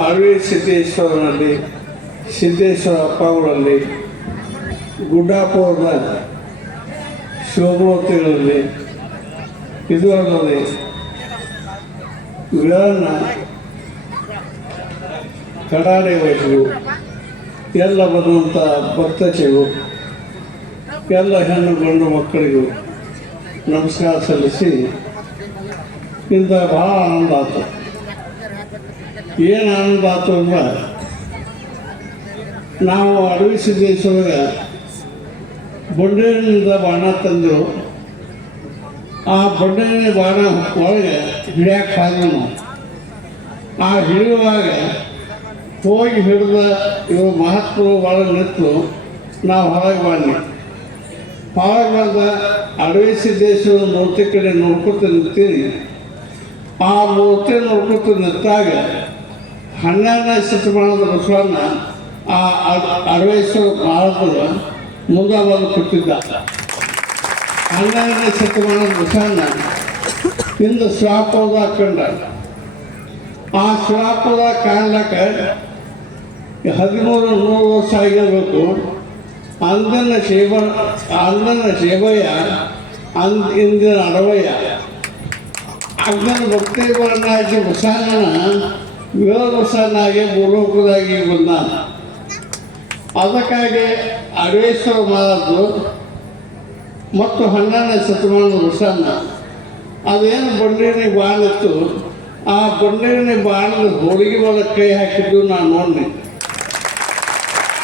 ಅಡವಿ ಸಿದ್ದೇಶ್ವರನಲ್ಲಿ, ಸಿದ್ದೇಶ್ವರ ಅಪ್ಪಗಳಲ್ಲಿ, ಗುಡ್ಡಾಪುರದ ಶಿವಮೂರ್ತಿಗಳಲ್ಲಿ, ಇದರಲ್ಲಿ ಇವರನ್ನ ಕಡಾಡೆ ವಯಸ್ಸಿಗೂ ಎಲ್ಲ ಬರುವಂಥ ಭಕ್ತಚಿಗೂ ಎಲ್ಲ ಹೆಣ್ಣು ಗಂಡು ಮಕ್ಕಳಿಗೂ ನಮಸ್ಕಾರ ಸಲ್ಲಿಸಿ ಇಂಥ ಭಾಳ ಆನಂದ ಆಯ್ತು. ಏನು ಆನಂದ ಆಯ್ತು ಅಂದ್ರೆ ನಾವು ಅಡವಿ ಸಿದ್ದೇಶ್ವರ ಬಂಡೇರಿನಿಂದ ಬಾಣ ತಂದು ಆ ಬಂಡೇರಿ ಬಾಣ ಒಳಗೆ ಹಿಡಿಯಕ್ಕೆ ಹೋದ್ವಿ. ಆ ಹಿಡಿಯುವಾಗ ಹೋಗಿ ಹಿಡಿದ ಇವರು ಮಹಾತ್ಮರು ಒಳಗೆ ನಿಂತು ನಾವು ಹೊರಗೆ ಬಂದ್ವಿ. ಹೊರಗೆ ಬಂದ ಅಡವಿ ಸಿದ್ದೇಶ್ವರ ಮೂರ್ತಿ ಕಡೆ ನೋಡ್ಕೊತ ನಿಂತೀನಿ. ಆ ಮೂರ್ತಿ ನೋಡ್ಕೊತ ನಿಂತಾಗ 12ನೇ ಶತಮಾನದ ಬಸವಣ್ಣ ಆ ಅಡವೇಶ್ವರ ಮಹಾರಾಜರ ಮುಂದೆ ಬಂದು ಕೂತಿದ್ದ. 12ನೇ ಶತಮಾನದ ಬಸವಣ್ಣ ಹಿಂದೆ ಶ್ವಾಪದ ಕಂಡ. ಆ ಶ್ವಾಪದ ಕಾಣ್ಲಕ್ಕ 1300 ವರ್ಷ ಆಗಿರಬೇಕು. ಅಂದಿನ ಸೇವಯ್ಯ ಇಂದಿನ ಅಡವಯ್ಯ ಅಂದಿನ ಭಕ್ತಿ ಬರನಾಗಿ ಬಸವಣ್ಣನ ವಿರೋಧ ಬಸವಣ್ಣಾಗಿ ಭೂಲೋಕದಾಗಿ ಬಂದಾನ. ಅದಕ್ಕಾಗಿ ಅಡವೇಶ್ವರ ಮಹಾರಾಜರು ಮತ್ತು 12ನೇ ಶತಮಾನದ ಬಸವಣ್ಣ ಅದೇನು ಬಂಡೇರಿ ಬಾಣ ಇತ್ತು, ಆ ಬಂಡೇರಿ ಬಾಣದ ಹೋಳಿಗೆ ಒಳಗೆ ಕೈ ಹಾಕಿದ್ದು ನಾನು ನೋಡಿ.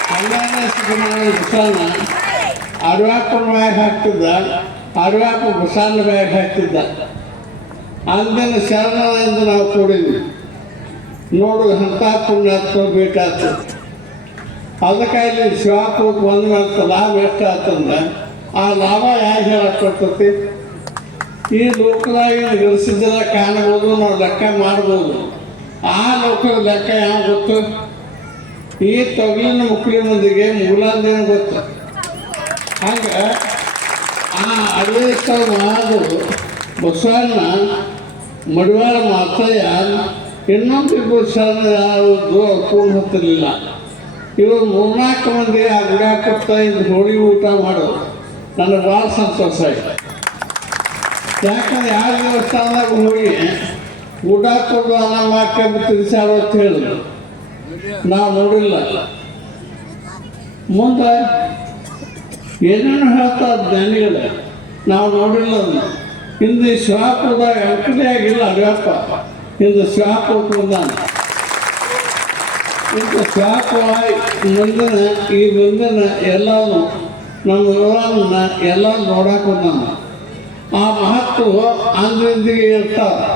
12ನೇ ಶತಮಾನದ ಬಸವಣ್ಣ ಅಡವ್ಯಾಪನ ಮ್ಯಾಗ ಹಾಕ್ತಿದ್ದ, ಅಡವ್ಯಾಪ ಬಸವಣ್ಣ ಮ್ಯಾಗ ಹಾಕ್ತಿದ್ದ. ಅಂದಿನ ಶರಣದಿಂದ ನಾವು ಕೂಡಿದ್ವಿ. ನೋಡು ಅಂಥ ಪುಣ್ಯಾತ್ಮ ಬೇಕಾಯ್ತು. ಅದಕ್ಕಾಗಿ ಶಿವಾಪುರಕ್ಕೆ ಬಂದು ಮಾಡ್ತ ಲಾಭ ಎಷ್ಟಾಯ್ತಂದ್ರೆ ಆ ಲಾಭ ಯಾಕೆ ಹೇಳಕ್ಕೊಡ್ತೈತಿ? ಈ ಲೋಕದಾಗ ಗಳಿಸಿದ್ದೆಲ್ಲ ಕಾಣ್ಬೋದು, ನಾವು ಲೆಕ್ಕ ಮಾಡ್ಬೋದು. ಆ ಲೋಕದ ಲೆಕ್ಕ ಯಾವ ಗೊತ್ತು? ಈ ತೊಗಲಿನ ಮುಕ್ಳಿ ಮಂದಿಗೆ ಮೂಲಾಂದೇನು ಗೊತ್ತು. ಹಂಗೆ ಆ ಅಡವೇಶ್ವರ ಮಹಾರಾಜರು ಬಸವಣ್ಣ, ಮಡಿವಾಳ ಮಾತಯ್ಯ, ಇನ್ನೊಂದಿಬ್ಬರು ಶರಣ ಯಾವುದು ಪೂರ್ಣ ಹೊತ್ತಿರಲಿಲ್ಲ. ಇವರು 3-4 ಮಂದಿ ಆ ಗುಡ್ಯಾಪುತ್ತ ಇದು ಹೋಳಿಗೆ ಊಟ ಮಾಡೋದು ನನಗೆ ಭಾಳ ಸಂತೋಷ ಆಯಿತು. ಯಾಕಂದ್ರೆ ಯಾವ ದೇವಸ್ಥಾನದಾಗ ಹೋಗಿ ಗುಡ್ಡಾಪುರದ ನಮ್ಮ ಅಕ್ಕ ತಿರ್ಸಾರು ಅಂತ ಹೇಳಿದ್ರು, ನಾವು ನೋಡಿಲ್ಲ. ಮುಂದೆ ಏನೇನು ಹೇಳ್ತಾರೆ ಜ್ಞಾನಿಗಳು, ನಾವು ನೋಡಿಲ್ಲ. ಅದನ್ನು ಹಿಂದೆ ಶಿವಾಪುರದಾಗ ಅಂಕಲೇ ಆಗಿಲ್ಲ ಅಡ್ಯಪ್ಪ, ಹಿಂದೆ ಶಿವಾಪುರಕ್ಕೆ ಬಂದಾನ. ಇಂಥ ಶಿವಾಪುರ ಮುಂದಿನ ಎಲ್ಲವೂ ನಮ್ಮ ವಿವರನ್ನ ಎಲ್ಲ ನೋಡಕ್ಕೆ ಬಂದಾನ. ಆ ಮಹತ್ವ ಅಂದಿಗೆ ಇರ್ತಾರೆ.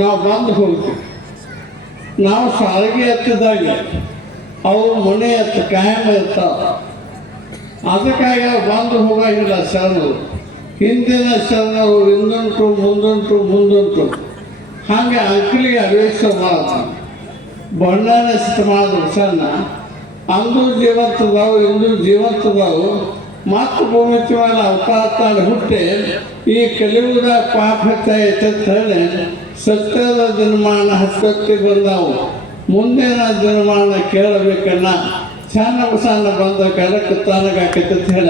ನಾವು ಬಂದು ಹೋಗ್ತೀವಿ. ನಾವು ಸಾರಿಗೆ ಎತ್ತಿದಾಗ ಅವು ಮನೆ ಎತ್ತು ಕಾಯಂ ಇರ್ತಾವೆ. ಅದಕ್ಕಾಗಿ ಅವ್ರು ಬಂದು ಹೋಗಾಗಿಲ್ಲ ಶರಣರು. ಹಿಂದಿನ ಶರಣರು ಹಿಂದುಂಟು ಮುಂದುಂಟು. ಹಾಗೆ ಅಂಕಲಿಗೆ ಅಡವೇಶ್ವರ ಮಹಾರಾಜ 12ನೇ ಶತಮಾನದ ಬಸವಣ್ಣ ಅಂದು ಜೀವಂತದವು, ಇಂದು ಜೀವಂತದವು. ಮತ್ತು ಭೂಮಿ ಮೇಲೆ ಅವತಾರ ಹುಟ್ಟಿ ಈ ಕಲಿಯುಗದ ಪಾಪ ಹೆಚ್ಚಾಯ್ತು ಅಂತ ಹೇಳಿ ಸತ್ಯದ ದಿನಮಾನ ಹತ್ತಕ್ಕೆ ಬಂದವು. ಮುಂದಿನ ದಿನಮಾನ ಕೇಳಬೇಕನ್ನ ಸಣ್ಣ ಬಸವಣ್ಣ ಬಂದ ಕಡಕ್ಕೆ ತಾನಾಗೈತೆ ಅಂತ ಹೇಳ.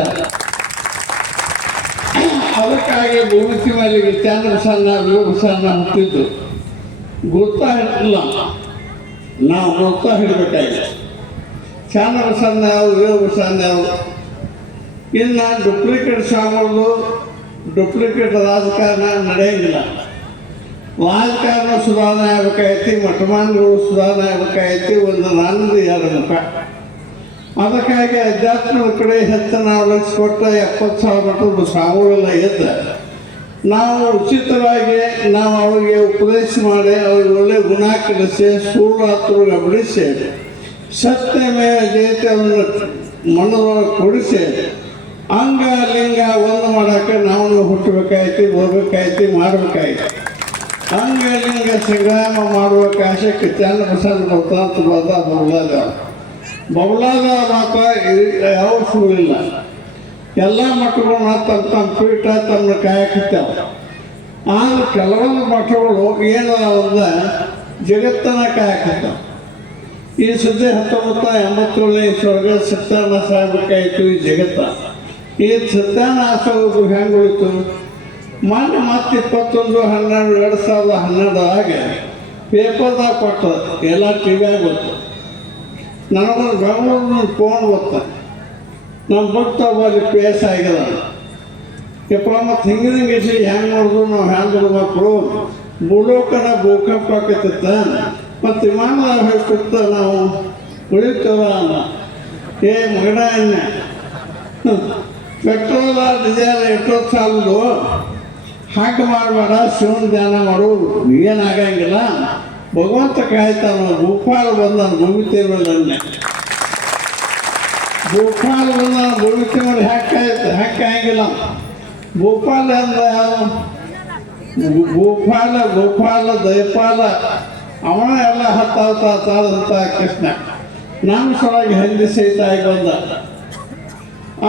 ಅದಕ್ಕಾಗಿ ಭೂಮಿ ಮೇಲೆ ಚಂದ್ರ ಬಸವಣ್ಣ, ವಿವ ಬಸವಣ್ಣ ಹುಟ್ಟಿದ್ದು ಗುರ್ತಾ ಹಿಡಿಲ್ಲ. ನಾವು ಗುರ್ತಾ ಹಿಡಬೇಕಾಗಿದೆ. ಚಂದ್ರ ಬಸವಣ್ಣ ಯಾವ, ವಿವ ಬಸವಣ್ಣ ಯಾವ. ಇನ್ನು ಡೂಪ್ಲಿಕೇಟ್ ಸ್ವಾಮಿಗಳು, ಡೂಪ್ಲಿಕೇಟ್ ರಾಜಕಾರಣ ನಡೆಯಂಗಿಲ್ಲ. ರಾಜಕಾರಣ ಸುಧಾರಣೆ ಆಗಬೇಕಾಯ್ತಿ, ಮಠಮಾನ್ಗಳು ಸುಧಾರಣೆ ಆಗಬೇಕಾಯ್ತಿ. ಒಂದು ನಾನ್ನೂರು 2 ಮುಖ. ಅದಕ್ಕಾಗಿ ಅಧ್ಯಾತ್ಮದ ಕಡೆ ಹೆಚ್ಚು ನಾವು ಲಕ್ಷ ಕೊಟ್ಟು 70,000 ಮಟ್ಟದ ಸ್ವಾಮಿಗಳೆಲ್ಲ ಎದ್ದ ನಾವು ಉಚಿತವಾಗಿ ನಾವು ಅವರಿಗೆ ಉಪದೇಶ ಮಾಡಿ ಅವ್ರಿಗೆ ಒಳ್ಳೆ ಗುಣ ಕಲಿಸಿ ಸೂರ್ರಾತ್ರಿಗೆ ಬಿಡಿಸಿ ಸತ್ಯಮೇವ ಜಯತೆ ಅವನ್ನ ಮನದೊಳಗೆ ಕೊಡಿಸಿ ಅಂಗ ಲಿಂಗ ಒಂದು ಮಾಡೋಕ್ಕೆ ನಾವು ಹುಟ್ಟಬೇಕಾಯ್ತಿ, ಹೋಗ್ಬೇಕಾಯ್ತಿ, ಮಾಡಬೇಕಾಯ್ತು. ಅಂಗ ಲಿಂಗ ಸಂಗ್ರಾಮ ಮಾಡುವ ಕಾಶಕ್ಕೆ ಚಂದ್ರ ಬಸವಣ್ಣ ಬರ್ತಾಂತ ಬಬಲಾದ ಮಾತ್ರ ಯಾವ ಸುಳಿಲ್ಲ. ಎಲ್ಲ ಮಠಗಳು ತಮ್ಮ ಪೀಠ ತಮ್ಮ ಕಾಯಕತ್ತಾವ. ಆದರೆ ಕೆಲವೊಂದು ಮಠಗಳು ಏನದ ಜಗತ್ತನ್ನ ಕಾಯಕತ್ತಾವ. ಈ ಸದ್ಯ 1987ನೇ ಇಸ್ರೊಳಗೆ ಸತ್ಯಾನಾಶ ಆಗಬೇಕಾಯಿತು ಈ ಜಗತ್ತ. ಈ ಸತ್ಯಾನಾಶ ಹೆಂಗೆ ಉಳಿತು? ಮೊನ್ನೆ ಮತ್ತೆ 21/12/2012 ಪೇಪರ್ದಾಗ ಕೊಟ್ಟು ಎಲ್ಲ ಟಿ ವಿಯಾಗ ಗೊತ್ತು. ನನಗೊಂದು ಬೆಂಗಳೂರಿನ ಫೋನ್ ಗೊತ್ತ, ನಮ್ಮ ಭಕ್ತ ಒಬ್ಬಲ್ಲಿ PS ಆಗ್ಯದ. ಯಪ್ಪ ಮತ್ತು ಹಿಂಗೆ ಹೆಂಗೆ ನೋಡಿದ್ರು ನಾವು ಹ್ಯಾಂಗೆ ಮಕ್ಕಳು ಬುಡೋಕನ ಭೂಕಂಪ ಆಕತ್ತ ಮತ್ತು ವಿಮಾನದಾಗ ಹೋಗ್ತಿತ್ತ ನಾವು ಉಳಿತೇವ ಅನ್ನ. ಏ ಮಗನ ಎಣ್ಣೆ ಪೆಟ್ರೋಲ ಡೀಸೆಲ್ ಎಷ್ಟೊತ್ತು ಸಾಲದು ಹಾಕಿ ಮಾಡಬೇಡ, ಶಿವನ ಧ್ಯಾನ ಮಾಡು, ಏನಾಗಂಗಿಲ್ಲ, ಭಗವಂತ ಕಾಯ್ತಾನ. ಭೂಪಾಲ ಬಂದ ಭೂಮಿ ತೀರ್ವಲ್ಲನ್ನೇ ಭೂಪಾಲ ಬಂದ ಭೂಮಿ ತೀರ್ವಲ್ಲಿ ಹಾಕಂಗಿಲ್ಲ. ಭೂಪಾಲ ಅಂದ್ರೆ ಭೂಪಾಲ ದಯಪಾಲ ಅವನ ಎಲ್ಲ ಹತ್ತಾದಂಥ ಕೃಷ್ಣ ನಮ್ಮ ಸೊಳಗೆ ಹಿಂದಿ ಸಹಿತ ಆಗಿ ಬಂದ.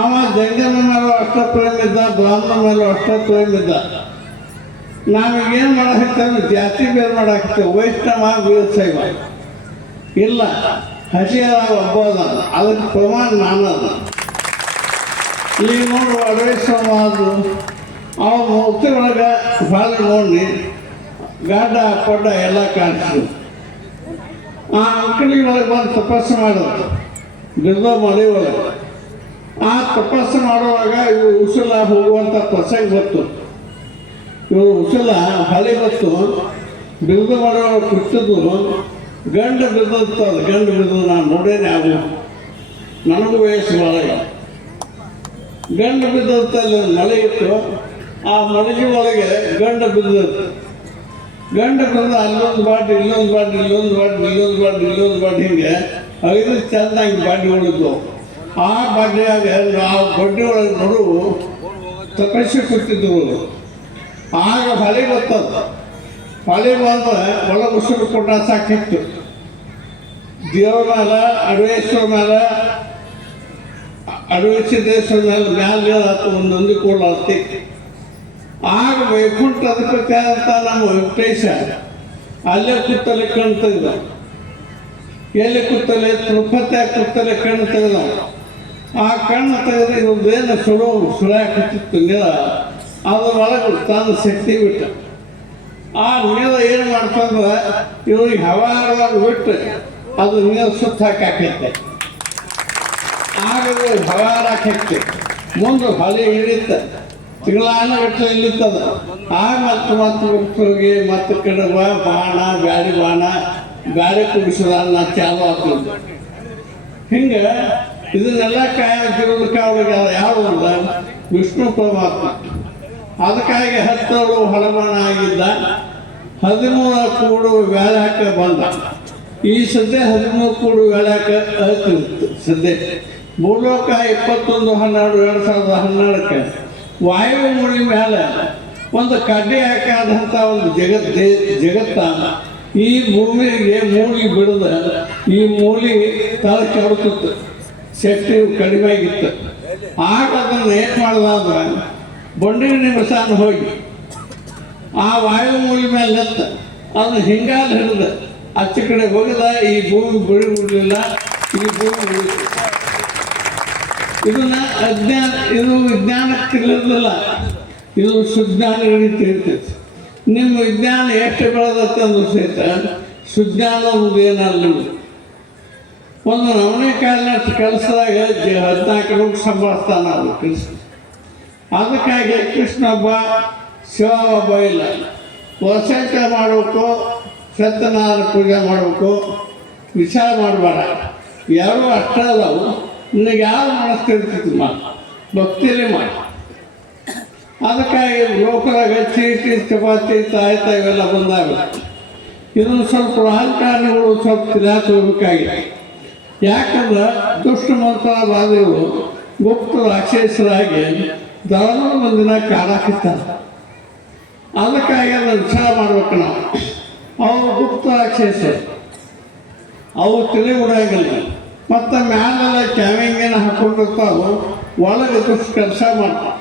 ಅವ ಜಂಗಮ ಮೇಲೂ ಅಷ್ಟ ಪ್ರೇಮ ಇದ್ದ, ಬ್ರಾಹ್ಮಣ ಮೇಲೂ ಅಷ್ಟ ಪ್ರೇಮ ಇದ್ದ. ನಾವೀಗೇನು ಮಾಡಾಕತ್ತೇವೆ? ಜಾತಿ ಬೇರೆ ಮಾಡಾಕತ್ತೇವೆ. ವೈಷ್ಣವ ವೀರಶೈವ ಇಲ್ಲ, ಹಸಿಯಾದ ಒಬ್ಬ ಅದ, ಅದಕ್ಕೆ ಪ್ರಮಾಣ ನಾನದ. ಈಗ ನೋಡು ಅಡವೇಶ್ವರವಾದ್ರು ಅವ್ರ ಮೂರ್ತಿ ಒಳಗೆ ಭಾಳ ನೋಡಿ ಗಾಡ ಪಡ್ಡ ಎಲ್ಲ ಕಾಣಿಸ್ತು. ಆ ಅಂಕಲಿಗೆ ಒಳಗೆ ಬಂದು ತಪಸ್ಸು ಮಾಡೋದು ಬಿರ್ದ ಮಳೆ ಒಳಗೆ. ಆ ತಪಸ್ಸು ಮಾಡುವಾಗ ಇವು ಉಸುಲ ಹೋಗುವಂಥ ಪ್ರಸಂಗ ಬಂತು. ಇವರು ಉಸುಲ ಹೊಳೆ ಬತ್ತು ಬಿರ್ದ ಮಾಡುವಾಗ ಕುಟ್ಟಿದ್ದು ಗಂಡ ಬಿದ್ದದ. ಗಂಡು ಬಿದ್ದು ನಾನು ನೋಡೇನೆ, ಅವು ನನಗೂ ವಯಸ್ಸು ಒಳಗೆ ಗಂಡು ಬಿದ್ದಲ್ಲಿ ಮಳೆ ಇತ್ತು. ಆ ಮಳೆಗೆ ಒಳಗೆ ಗಂಡ ಬಿದ್ದದ್ದು. ಗಂಡ ಬಿದ್ದು ಅಲ್ಲೊಂದು ಬಾಡಿ, ಇಲ್ಲೊಂದು ಬಾಡಿ, ಇಲ್ಲೊಂದು ಬಾಡಿ, ಇಲ್ಲೊಂದು ಬಾಡಿ, ಇಲ್ಲೊಂದು ಬಾಡಿ, ಹಿಂಗೆ 5 ಚೆಂದಾಗಿ ಬಾಡಿ ಉಳಿದ್ವು. ಆ ಬಾಡಿಯಾಗ ನಾವು ಬಡ್ಡಿ ಒಳಗೆ ನಡುವು ತಪಸ್ಸು ಕೂತಿದ್ದವು. ಆಗ ಹೊಳೆ ಬರ್ತದ. ಹೊಳೆ ಬಂದ್ರೆ ಒಳಗೆ ಉಸಿರು ಕೊಟ್ಟ ಸಾಕಿತ್ತು. ದೇವ್ರ ಮೇಲೆ, ಅಡವೇಶ್ವರ ಮೇಲೆ, ಅಡವೇಶ್ವರೇಶ್ವರ ಮೇಲೆ ಮ್ಯಾಲೆ ಒಂದೊಂದು ಕೂಡಲತ್ತಿ. ಆಗ ವೈಕುಂಠ ಅಧಿಪತಿ ಅಂತ ನಮ್ಮ ವೆಂಕಟೇಶ ಅಲ್ಲೇ ಕೂತಲೆ ಕಣ್ಣು ತೆಗೆದ. ಎಲ್ಲಿ ಕೂತಲೆ? ತಿರುಪತಿ ಕೂತಲೆ ಕಣ್ಣು ತೆಗೆದ. ಆ ಕಣ್ಣು ತೆಗೆದ್ರೆ ಇವ್ರದ್ದೇನು ಸುಳ್ಯಾಕತ್ತಿತ್ತು ನೀರ, ಅದ್ರ ಒಳಗೆ ತನ್ನ ಶಕ್ತಿ ಬಿಟ್ಟ. ಆ ನೀರು ಏನು ಮಾಡ್ತಂದ್ರೆ ಇವ್ರಿಗೆ ಹವಾರವಾಗಿ ಬಿಟ್ಟು ಅದು ನೀರು ಸುತ್ತ ಹಾಕೈತೆ. ಆಗ ಹವಾರ ಹಾಕೈತೆ, ಮುಂದೆ ಹೊಳೆ ಹಿಡಿತ, ತಿಂಗಳಾನ ಬಿಟ್ಟು ಇಲ್ಲಿತ್ತದ. ಆಗ ಮತ್ತೆ ಹೋಗಿ ಮತ್ತೆ ಕಡಬ ಬಾಣ, ಬ್ಯಾಡಿ ಕುಡಿಸೋದನ್ನ ಚಾಲು ಆಗ್ತದೆ. ಹಿಂಗೆ ಇದನ್ನೆಲ್ಲ ಕಾಯಕಿರೋದಕ್ಕೆ ಅವ್ರಿಗೆ ಯಾವ ವಿಷ್ಣು ಪರಮಾತ್ಮ. ಅದಕ್ಕಾಗಿ 10 ಹಳಮಣ ಆಗಿದ್ದ. 13 ಕೂಡು ವ್ಯಾಳ್ಯಾಕ ಬಂದ. ಈ ಸದ್ಯ 13 ಕೂಡು ವ್ಯಾಳ್ಯಾಕ ಆಗ್ತಿತ್ತು. ಸದ್ಯ ಭೂಲೋಕ 21/12/2012 ವಾಯು ಮೂಡಿ ಮೇಲೆ ಒಂದು ಕಡ್ಡಿ ಹಾಕಾದಂಥ ಒಂದು ಜಗತ್ತ ಈ ಭೂಮಿಗೆ ಮೂಲಿ ಬಿಡದ ಈ ಮೂಲಿ ತಲೆ ಕೆಡುತ್ತಿತ್ತು, ಶಕ್ತಿ ಕಡಿಮೆ ಆಗಿತ್ತು. ಆಗ ಅದನ್ನು ಏನು ಮಾಡಿದ್ರೆ ಬಂಡಿನ ನಿಮಿಷಾನ ಹೋಗಿ ಆ ವಾಯು ಮೂಲಿ ಮೇಲೆ ನೆತ್ತ ಅದನ್ನು ಹಿಂಗಾದ ಹಿಡಿದ ಆಚೆ ಕಡೆ ಹೋಗಿದ. ಈ ಭೂಮಿ ಬಿಡಲಿಲ್ಲ, ಈ ಭೂಮಿ ಉಳಿತು. ಇದನ್ನ ಇದು ವಿಜ್ಞಾನಕ್ಕೆ ತಿಳಿದಿಲ್ಲ, ಇದು ಸುಜ್ಞಾನಿಗಳಿಗೆ ತಿಳಿತೈತಿ. ನಿಮ್ಮ ವಿಜ್ಞಾನ ಎಷ್ಟು ಬೆಳೆದತ್ತೆ ಅಂದ್ರೂ ಸಹಿತ ಸುಜ್ಞಾನ ಒಂದು ಏನಲ್ಲ. ನಿಮ್ದು ಒಂದು ನವನೇ ಕಾಲಿನ ಕೆಲಸದಾಗ 14 ರೂಪಾಯಿ ಸಂಭಾಳಿಸ್ತಾನ ಅದು ಕೃಷ್ಣ. ಅದಕ್ಕಾಗಿ ಕೃಷ್ಣ ಒಬ್ಬ, ಶಿವ ಒಬ್ಬ ಇಲ್ಲ. ವರ್ಷಾಂಕ ಮಾಡಬೇಕು, ಸತ್ಯನಾರಾಯಣ ಪೂಜೆ ಮಾಡಬೇಕು, ವಿಚಾರ ಮಾಡಬೇಡ. ಯಾರು ಅಷ್ಟ ಅದಾವು. ನಿನಗೆ ಯಾರು ಮನಸ್ತಿರ್ತಿತ್ತು ಭಕ್ತಿಯಲ್ಲಿ ಮಾಡಿ. ಅದಕ್ಕಾಗಿ ಲೋಕದಾಗ ಚೀಟಿ, ಚಪಾತಿ, ತಾಯ್ತ ಇವೆಲ್ಲ ಬಂದಾಗ ಇದನ್ನು ಸ್ವಲ್ಪ ರಾಜಕಾರಣಿಗಳು ಸ್ವಲ್ಪ ತಿಳಿಯಾಕೋಬೇಕಾಗಿದೆ. ಯಾಕಂದ್ರೆ ದುಷ್ಟ ಮಂತ್ರವಾದಿಗಳು ಗುಪ್ತ ರಾಕ್ಷಸರಾಗಿ ದಾರುಣ ಮಂದಿನ ಕಾಡಾಕಿರ್ತಾರೆ. ಅದಕ್ಕಾಗಿ ಅದನ್ನು ವಿಚಾರ ಮಾಡ್ಬೇಕು ನಾವು. ಅವರು ಗುಪ್ತ ರಾಕ್ಷಸರು, ಅವು ತಿಳಿ ಬಿಡೋಂಗಿಲ್ಲ. ಮತ್ತು ಮ್ಯಾಲೆಲ್ಲ ಕ್ಯಾವಿಂಗೇನು ಹಾಕೊಂಡಿರ್ತಾವೆ, ಒಳಗೆ ದುಷ್ಟ ಕೆಲಸ ಮಾಡ್ತಾರೆ.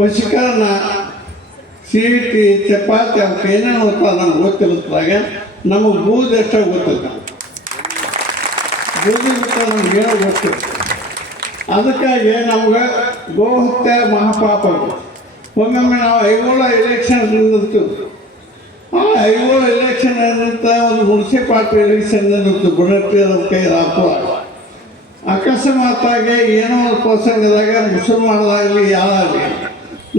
ವಶೀಕರಣ, ಚೀಟಿ, ಚಪಾತಿ ಅವಕ್ಕೆ ಏನೇನು ಓದ್ತಾರೆ ನಮ್ಗೆ ಗೊತ್ತಿರುತ್ತಾಗ ನಮಗೆ ಬೂದು ಎಷ್ಟೋ ಗೊತ್ತಿಲ್ಲ. ಬೂದಿ ಬಿಟ್ಟು ನಮಗೇನೋ ಗೊತ್ತು. ಅದಕ್ಕಾಗಿ ನಮ್ಗೆ ಗೋಹತ್ಯೆ ಮಹಾಪಾಪ. ಒಮ್ಮೊಮ್ಮೆ ನಾವು ಐಗೋಳ ಎಲೆಕ್ಷನ್ ನಿಂದಿರ್ತೀವಿ. ಆ ಐಗೋಳ ಎಲೆಕ್ಷನ್ ನಿಂತ ಒಂದು ಮುನ್ಸಿಪಾಲ್ಟಿ ಎಲೆಕ್ಷನ್ ನಿಂದಿರ್ತೀವಿ. ಬುಡಟ್ಟಿ ಅದ್ರ ಕೈ ಹಾಕುವಾಗ ಅಕಸ್ಮಾತಾಗಿ ಏನೋ ಒಂದು ಪ್ರಸಂಗದಾಗ ಮುಸಲ್ಮಾನದಾಗಲಿ ಯಾರಾಗಲಿ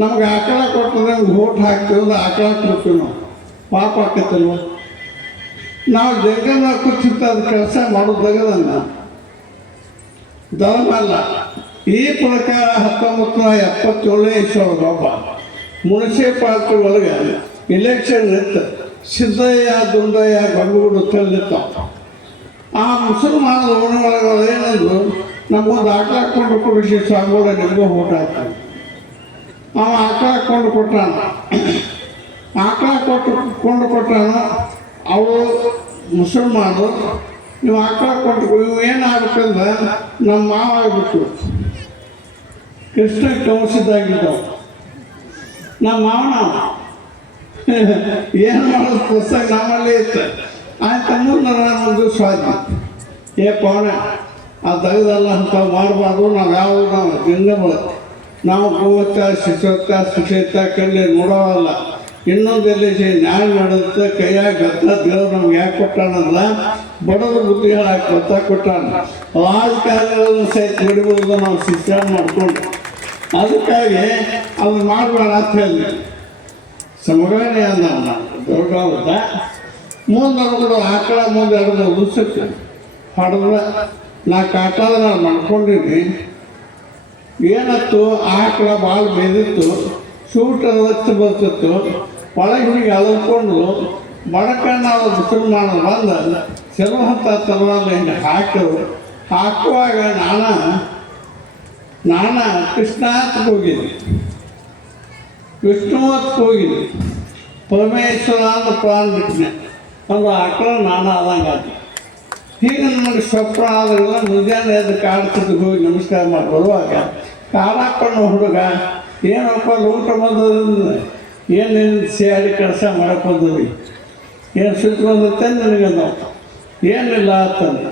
ನಮ್ಗೆ ಆಕಳ ಕೊಟ್ಟರೆ ವೋಟ್ ಹಾಕ್ತೀವಿ ಅಂದ್ರೆ ಆಕಳ ಕೊಡ್ತೀವಿ ನಾವು. ಪಾಪ ಆಕತ್ತಲ್ವ? ನಾವು ಜಗನ್ನ ಕೂತಿರ್ತ ಅದು ಕೆಲಸ ಮಾಡೋದಾಗದನ್ನ ಧರ್ಮ ಅಲ್ಲ. ಈ ಪ್ರಕಾರ 1977 ಒಬ್ಬ ಮುನ್ಸಿಪಾಲ್ಟಿ ಒಳಗೆ ಇಲೆಕ್ಷನ್ ಇತ್ತು. ಸಿದ್ದಯ್ಯ ದುಂಡಯ್ಯ ಗಂಗೂಡು ತಂದಿರ್ತಾವ. ಆ ಮುಸಲ್ಮಾನ ಓಣಿ ಒಳಗೆ ಏನಂದ್ರು, ನಮ್ಮೊಂದು ಆಕಳ ಕೊಂಡು ಕೊಡಿಸಿ ಸ್ವಾಮಿಗಳ ನಿಮಗೂ ಓಟ್ ಹಾಕ್ತಾನೆ. ಅವ ಆಕಳ ಕೊಂಡು ಕೊಟ್ಟಾನ. ಆಕಳ ಕೊಂಡು ಕೊಟ್ಟಾನು. ಅವರು ಮುಸಲ್ಮಾನರು ನೀವು ಆಕಳ ಕೊಟ್ಟು ಇವು ಏನಾಗಬೇಕಂದ್ರೆ ನಮ್ಮ ಮಾವ ಆಗ್ಬಿಟ್ಟು ಕೃಷ್ಣ ಕೌಸಿದ್ದಾಗಿದ್ದಾವೆ. ನಮ್ಮ ಮಾವನ ಏನು ಮಾಡೋದು ಪುಸ್ತಕ ನಮ್ಮಲ್ಲೇ ಇತ್ತು. ಆಯ್ತು ಮುಂದೆ ಒಂದು ಸ್ವಾಧೀನ ಏ ಪವನ ಆ ತೆಗೆದಲ್ಲ ಅಂತ ಮಾಡಬಾರ್ದು. ನಾವು ಯಾವುದು ನಾವು ಜಿಂದಗಳು ನಾವು ಗೋವತ್ತ ಶಿಶುವತ್ತ ಸುಶೇತ ಕಲ್ಲಿ ನೋಡೋವಲ್ಲ. ಇನ್ನೊಂದೆಲ್ಲಿ ನ್ಯಾಯ ನಡೆಯುತ್ತೆ. ಕೈಯಾಗ ಗತ್ತ ದೇವ್ರು ನಮ್ಗೆ ಯಾಕೆ ಕೊಟ್ಟಾನಲ್ಲ, ಬಡವರು ಬುದ್ಧಿಗಳು ಹಾಕಿ ಗೊತ್ತ ಕೊಟ್ಟಾನ. ರಾಜಕಾರಣಿಗಳನ್ನು ಸಹಿತ ಬಿಡ್ಬೋದು ನಾವು ಶಿಕ್ಷಣ ಮಾಡಿಕೊಂಡು. ಅದಕ್ಕಾಗಿ ಅದು ಮಾಡಬೇಡ ಅಂತ ಹೇಳಿದೆ. ಸಮಗಾನೆ ಅಂದ ದೊಡ್ಡ ಮುಂದೆ ಕೂಡ ಆಕಳ ಮುಂದೆ ಎರಡು ಉಳಿಸುತ್ತೆ ಹೊಡೆದ್ರೆ ನಾ ಕಾಟಾದ ನಾನು ಮಾಡ್ಕೊಂಡಿನಿ. ಏನತ್ತು ಆಕಳ ಭಾಳ ಬೇದಿತ್ತು, ಸೂಟ ರಕ್ತ ಬರ್ತಿತ್ತು. ಒಳಗೆ ಹೀಗೆ ಅಳ್ಕೊಂಡು ಬಡಕ ನಾವು ಮುಸಲ್ಮಾನ ಬಂದ ಚಲೋ ಹೊತ್ತ ತಲವಾರ ಹಿಂಗೆ ಹಾಕುವಾಗ ನಾನ ಕೃಷ್ಣಾತ್ಗೆ ಹೋಗಿದ್ದೆ, ವಿಷ್ಣುವತ್ಗೆ ಹೋಗಿದ್ದೆ. ಪರಮೇಶ್ವರ ಅಂತ ಪ್ರಾಣ ಬಿಟ್ಟನೆ ಒಂದು ಆಕಳ ನಾನು ಆದಂಗೆ ಆದ. ಹೀಗೆ ನನಗೆ ಸ್ವಪ್ನ ಆದ್ರೆಲ್ಲ ಮುಂಜಾನೆ ಎದ್ದು ಕಾಡ್ತಿದ್ದು ಹೋಗಿ ನಮಸ್ಕಾರ ಮಾಡಿ ಬರುವಾಗ ಕಾಲಾಕೊಂಡು ಹುಡುಗ ಏನಪ್ಪ ಊಟ ಬಂದದ್ರಿಂದ ಏನೇನು ಸೇರಿ ಕೆಲಸ ಮಾಡಕ್ಕೆ ಬಂದದ್ರಿ, ಏನು ಸುತ್ತ ಬಂದತ್ತೆ ನನಗೆ ನಾವು ಏನಿಲ್ಲ ಅಂತಂದು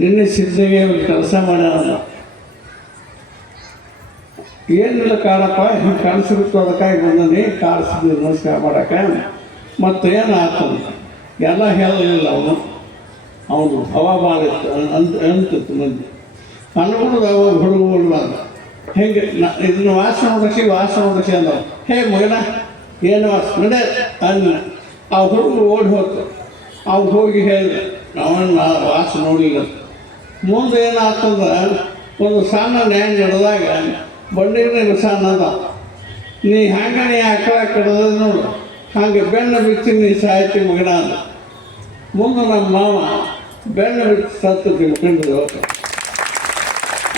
ನಿನ್ನೆ ಸಿದ್ಧಿಗೆ ಕೆಲಸ ಮಾಡ್ಯಾನ. ಏನಿಲ್ಲ ಕಾಡಪ್ಪ ಹಿಂಗೆ ಕಾಣಿಸ್ಬಿಟ್ಟು ಅದಕ್ಕಾಗಿ ಬಂದನಿ ಕಾಣಿಸಿದ್ವಿ ನಮಸ್ಕಾರ ಮಾಡೋಕೆ. ಮತ್ತು ಏನು ಆಗ್ತದೆ ಎಲ್ಲ ಹೇಳಲಿಲ್ಲ. ಅವನು ಹವ ಭಾಳ ಇತ್ತು ಅಂತಿತ್ತು ಮಂದಿ ಅನ್ಬಿಡುದು. ಅವಾಗ ಹುಡುಗರು ಬಂದ ಹೆಂಗೆ ಇದನ್ನು ವಾಸನೆ ಹೊಡಸಿ ಅಂದವು. ಹೇ ಮಗನ ಏನು ವಾಸ ನಡೆ ಅನ್ನ. ಆ ಹುಡುಗ ಓಡಿ ಹೋಗ್ತು. ಅವ್ರು ಹೋಗಿ ಹೇಳಿದ ಅವನ್ನ ವಾಸ ನೋಡಿಲ್ಲ. ಮುಂದೆ ಏನಾಗ್ತಂದ್ರೆ ಒಂದು ಸಣ್ಣ ನ್ಯಾಯ ನಡೆದಾಗ ಬಂಡಿಗೆ ಸಣ್ಣ ಅದ. ನೀ ಹಂಗೆ ನೀ ಆಕಳ ಕಡ್ದ ನೋಡು, ಹಾಗೆ ಬೆನ್ನು ಬಿಚ್ಚಿ ನೀ ಸಾಯ್ತಿ ಮಗನ ಅಂದ. ಮುಂದೆ ನಮ್ಮ ಮಾವ ಬೆನ್ನು ಬಿಚ್ಚಿ ಸತ್ತು ತಿಳ್ಕೊಂಡಿದ್ದು.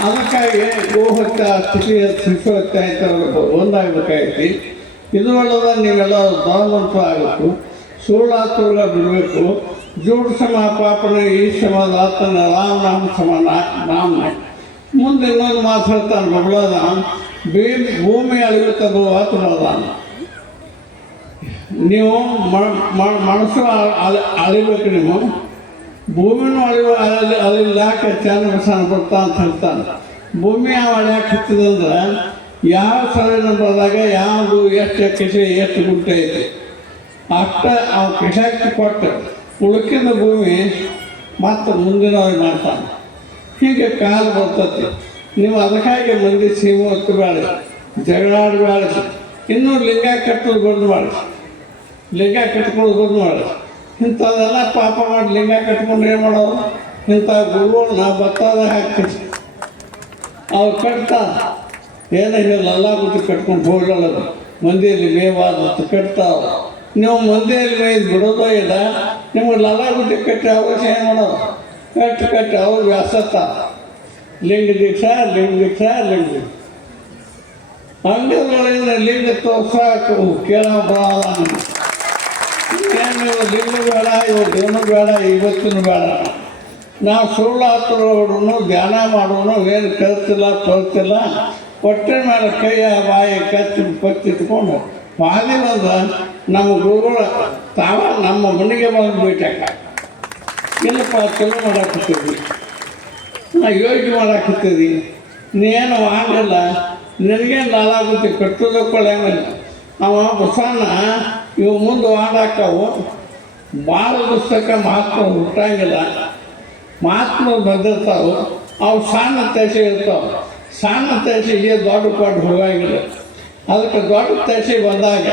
ಅದಕ್ಕಾಗಿ ಗೋಹತ್ಯೆ ಸ್ಥಿತಿ ಶಿಶುಹತ್ಯೆ ಆಯ್ತು ಒಂದಾಗಬೇಕಾಯ್ತು. ಇದು ಒಳ್ಳದ ನೀವೆಲ್ಲ ಧನವಂತ ಆಗಬೇಕು, ಸುಳ್ಳಾತುರ್ಗ ಬಿಡಬೇಕು. ಜೂಡ್ ಸಮ ಪಾಪನ ಈ ಸಮಾಧಾತನ ರಾಮ ನಾಮ ಸಮ ನಾಮ. ಮುಂದೆ ಇನ್ನೊಂದು ಮಾತು ಹೇಳ್ತಾನೆ ಬಗಳದ ಭೂಮಿ ಅಳಿಯುತ್ತದು ಆತುರದಾನ. ನೀವು ಮನಸ್ಸು ಅಳಿಬೇಕು, ನೀವು ಭೂಮಿನೂ ಅಳಿಲಾಕೆ ಚಂದ ಬಸನ ಬರ್ತಾ ಅಂತ ಹೇಳ್ತಾನೆ. ಭೂಮಿ ಯಾವ ಅಳಿಯಾಕೆ ಹತ್ತಿದಂದ್ರೆ ಯಾವ ಸರಿ ನಂಬರ್ದಾಗ ಯಾವುದು ಎಷ್ಟು ಕಿಸೆ ಎಷ್ಟು ಗುಂಟೆ ಐತಿ ಅಷ್ಟ ಅವು ಕಿಸಕ್ಕೆ ಕೊಟ್ಟು ಉಳುಕಿದ ಭೂಮಿ ಮತ್ತು ಮುಂದಿನವ್ರಿಗೆ ಮಾಡ್ತಾನೆ. ಹೀಗೆ ಕಾಲ ಬರ್ತತಿ. ನೀವು ಅದಕ್ಕಾಗಿ ಮಂದಿ ಸೀಮು ಬೇಡ, ಜಗಳಾಡಬೇಡ. ಇನ್ನೂ ಲಿಂಗ ಕಟ್ಟೋದು ಬಂದು ಮಾಡಿ, ಲಿಂಗ ಕಟ್ಕೊಳ್ಳೋದು ಬಂದು ಮಾಡಿ. ಇಂಥದ್ದೆಲ್ಲ ಪಾಪ ಮಾಡಿ ಲಿಂಗ ಕಟ್ಕೊಂಡು ಏನು ಮಾಡೋರು? ಇಂಥ ಗುರುಗಳನ್ನ ಬತ್ತಾದ ಹಾಕ್ತೀವಿ. ಅವ್ರು ಕಟ್ತಾ ಏನಾಗಿಲ್ಲ ಗುಟ್ಟು ಕಟ್ಕೊಂಡು ಹೋಗಲ್ಲ. ಮಂದಿಯಲ್ಲಿ ಮೇವಾದ ಕಟ್ತಾವ. ನೀವು ಮಂದಿಯಲ್ಲಿ ಮೇಯ್ದು ಬಿಡೋದೋ ಇಲ್ಲ. ನಿಮ್ಗೆ ಲಲ್ಲ ಗುಟ್ಟಿ ಕಟ್ಟಿ ಅವಶ್ಯ ಏನು ಮಾಡೋದು? ಕಟ್ಟಿ ಅವ್ರು ವ್ಯಾಸತ್ತ ಲಿಂಗ ದೀಕ್ಷಾ ಅಂಗಡಿಗಳಿಂದ ಲಿಂಗ ತೋರ್ಸಾಕು ಕೇಳಬಾರ. ಏನು ಲಿಂಗ ಬೇಡ, ಇವತ್ತೇನು ಬೇಡ, ಇವತ್ತಿನ ಬೇಡ. ನಾವು ಸುಳ್ಳು ಹತ್ತಿರೋನು ಧ್ಯಾನ ಮಾಡೋನು ಏನು ಕಲ್ತಿಲ್ಲ ಹೊಟ್ಟೆ ಮೇಲೆ ಕೈಯ ಬಾಯಿ ಪತ್ತಿಟ್ಕೊಂಡು ಪಾದಿ ಬಂದ ನಮ್ಮ ಗುರುಗಳು ತಾವ ನಮ್ಮ ಮನೆಗೆ ಬಂದು ಭೇಟಿಯಾಕ ಇಲ್ಲಪ್ಪ ಚಲೋ ಮಾಡಾಕತ್ತೀವಿ, ನಾ ಯೋಗ್ಯ ಮಾಡಾಕತ್ತೀವಿ, ನೀನು ಆಗಲ್ಲ, ನಿನಗೇನು ಲಾಲಾಗುತ್ತೆ ಕಟ್ಟೋದಕ್ಕೊಳ್ಳಂಗಿಲ್ಲ. ಅವ ಬಸವಣ್ಣ ಇವು ಮುಂದೆ ವಾಡಾಕವು ಭಾಳ ಪುಸ್ತಕ ಮಹಾತ್ಮ ಹುಟ್ಟಂಗಿಲ್ಲ, ಮಹಾತ್ಮ ಬಂದಿರ್ತಾವೆ, ಅವು ಸಣ್ಣ ತೇಸೆ ಇರ್ತಾವೆ. ಸಣ್ಣ ತೇಸಿಗೆ ದೊಡ್ಡ ಕೊಟ್ಟು ಹೋಗಂಗಿಲ್ಲ. ಅದಕ್ಕೆ ದೊಡ್ಡ ತೇಸಿ ಬಂದಾಗ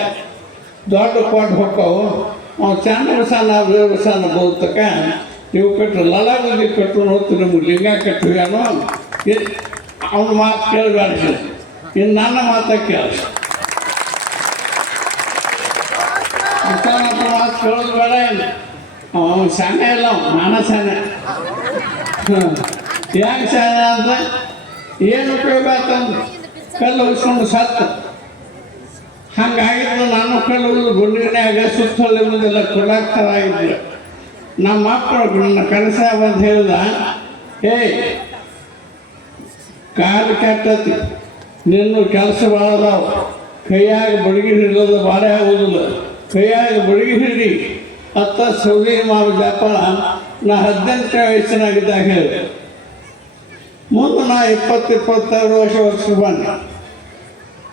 ದೊಡ್ಡ ಕೊಟ್ಟು ಹೋಗ್ತಾವು. ಅವು ಸಣ್ಣ ಬಸವಣ್ಣ ಬಸವಣ್ಣ ಬೋತಕ ನೀವು ಕಟ್ಟರು ಲಲಾಗುದಿ ಕಟ್ಟು ನೋಡ್ತೀವಿ, ನಮ್ಗೆ ಲಿಂಗ ಕಟ್ಟುವೇನೋ. ಅವನ ಮಾತು ಕೇಳಬೇಡ, ಇನ್ನು ನನ್ನ ಮಾತ ಕೇಳ. ಬಸವಣ್ಣನ ಮಾತು ಕೇಳೋದು ಬೇಡ. ಏನು ಅವನು ಶಾನೆ ಇಲ್ಲ, ನಾನ ಶಾನೆ. ಯಾಕೆ ಶಾನೆ ಅಂದರೆ ಏನು ಉಪಯೋಗ ಆತಂದ್ರೆ ಕಲ್ಲು ಉಳಿಸ್ಕೊಂಡು ಸತ್ತು. ಹಂಗಾಗಿದ್ದು ನಾನು ಕಲ್ಲು ಉಳಿದು ಗುಂಡಿನಾಗ ಸುತ್ತಲ್ಲಿ ಮುಂದೆಲ್ಲ ಕೊಡಾಕ್ತಾರ ಆಗಿದ್ರು. ನಮ್ಮ ಮಕ್ಕಳು ನನ್ನ ಕನಸ ಬಂದು ಹೇಳ್ದ, ಏಯ್ ಕಾಲು ಕೆಟ್ಟತಿ, ನಿನ್ನ ಕೆಲಸ ಭಾಳ ಅದಾವ, ಕೈಯಾಗ ಬಡಗಿ ಹಿಡಿಯೋದು ಭಾಳ ಆಗೋದಿಲ್ಲ, ಕೈಯಾಗ ಬಡಗಿ ಹಿಡಿ ಅತ್ತ ಸೌದಿ ಮಾಡಿದಪ್ಪ. ನಾ 18 ವಯಸ್ಸಿನಾಗಿದ್ದಾಗ ಹೇಳಿದೆ. ಮುಂದೆ ನಾ 22 ವರ್ಷ ಬಂದೆ.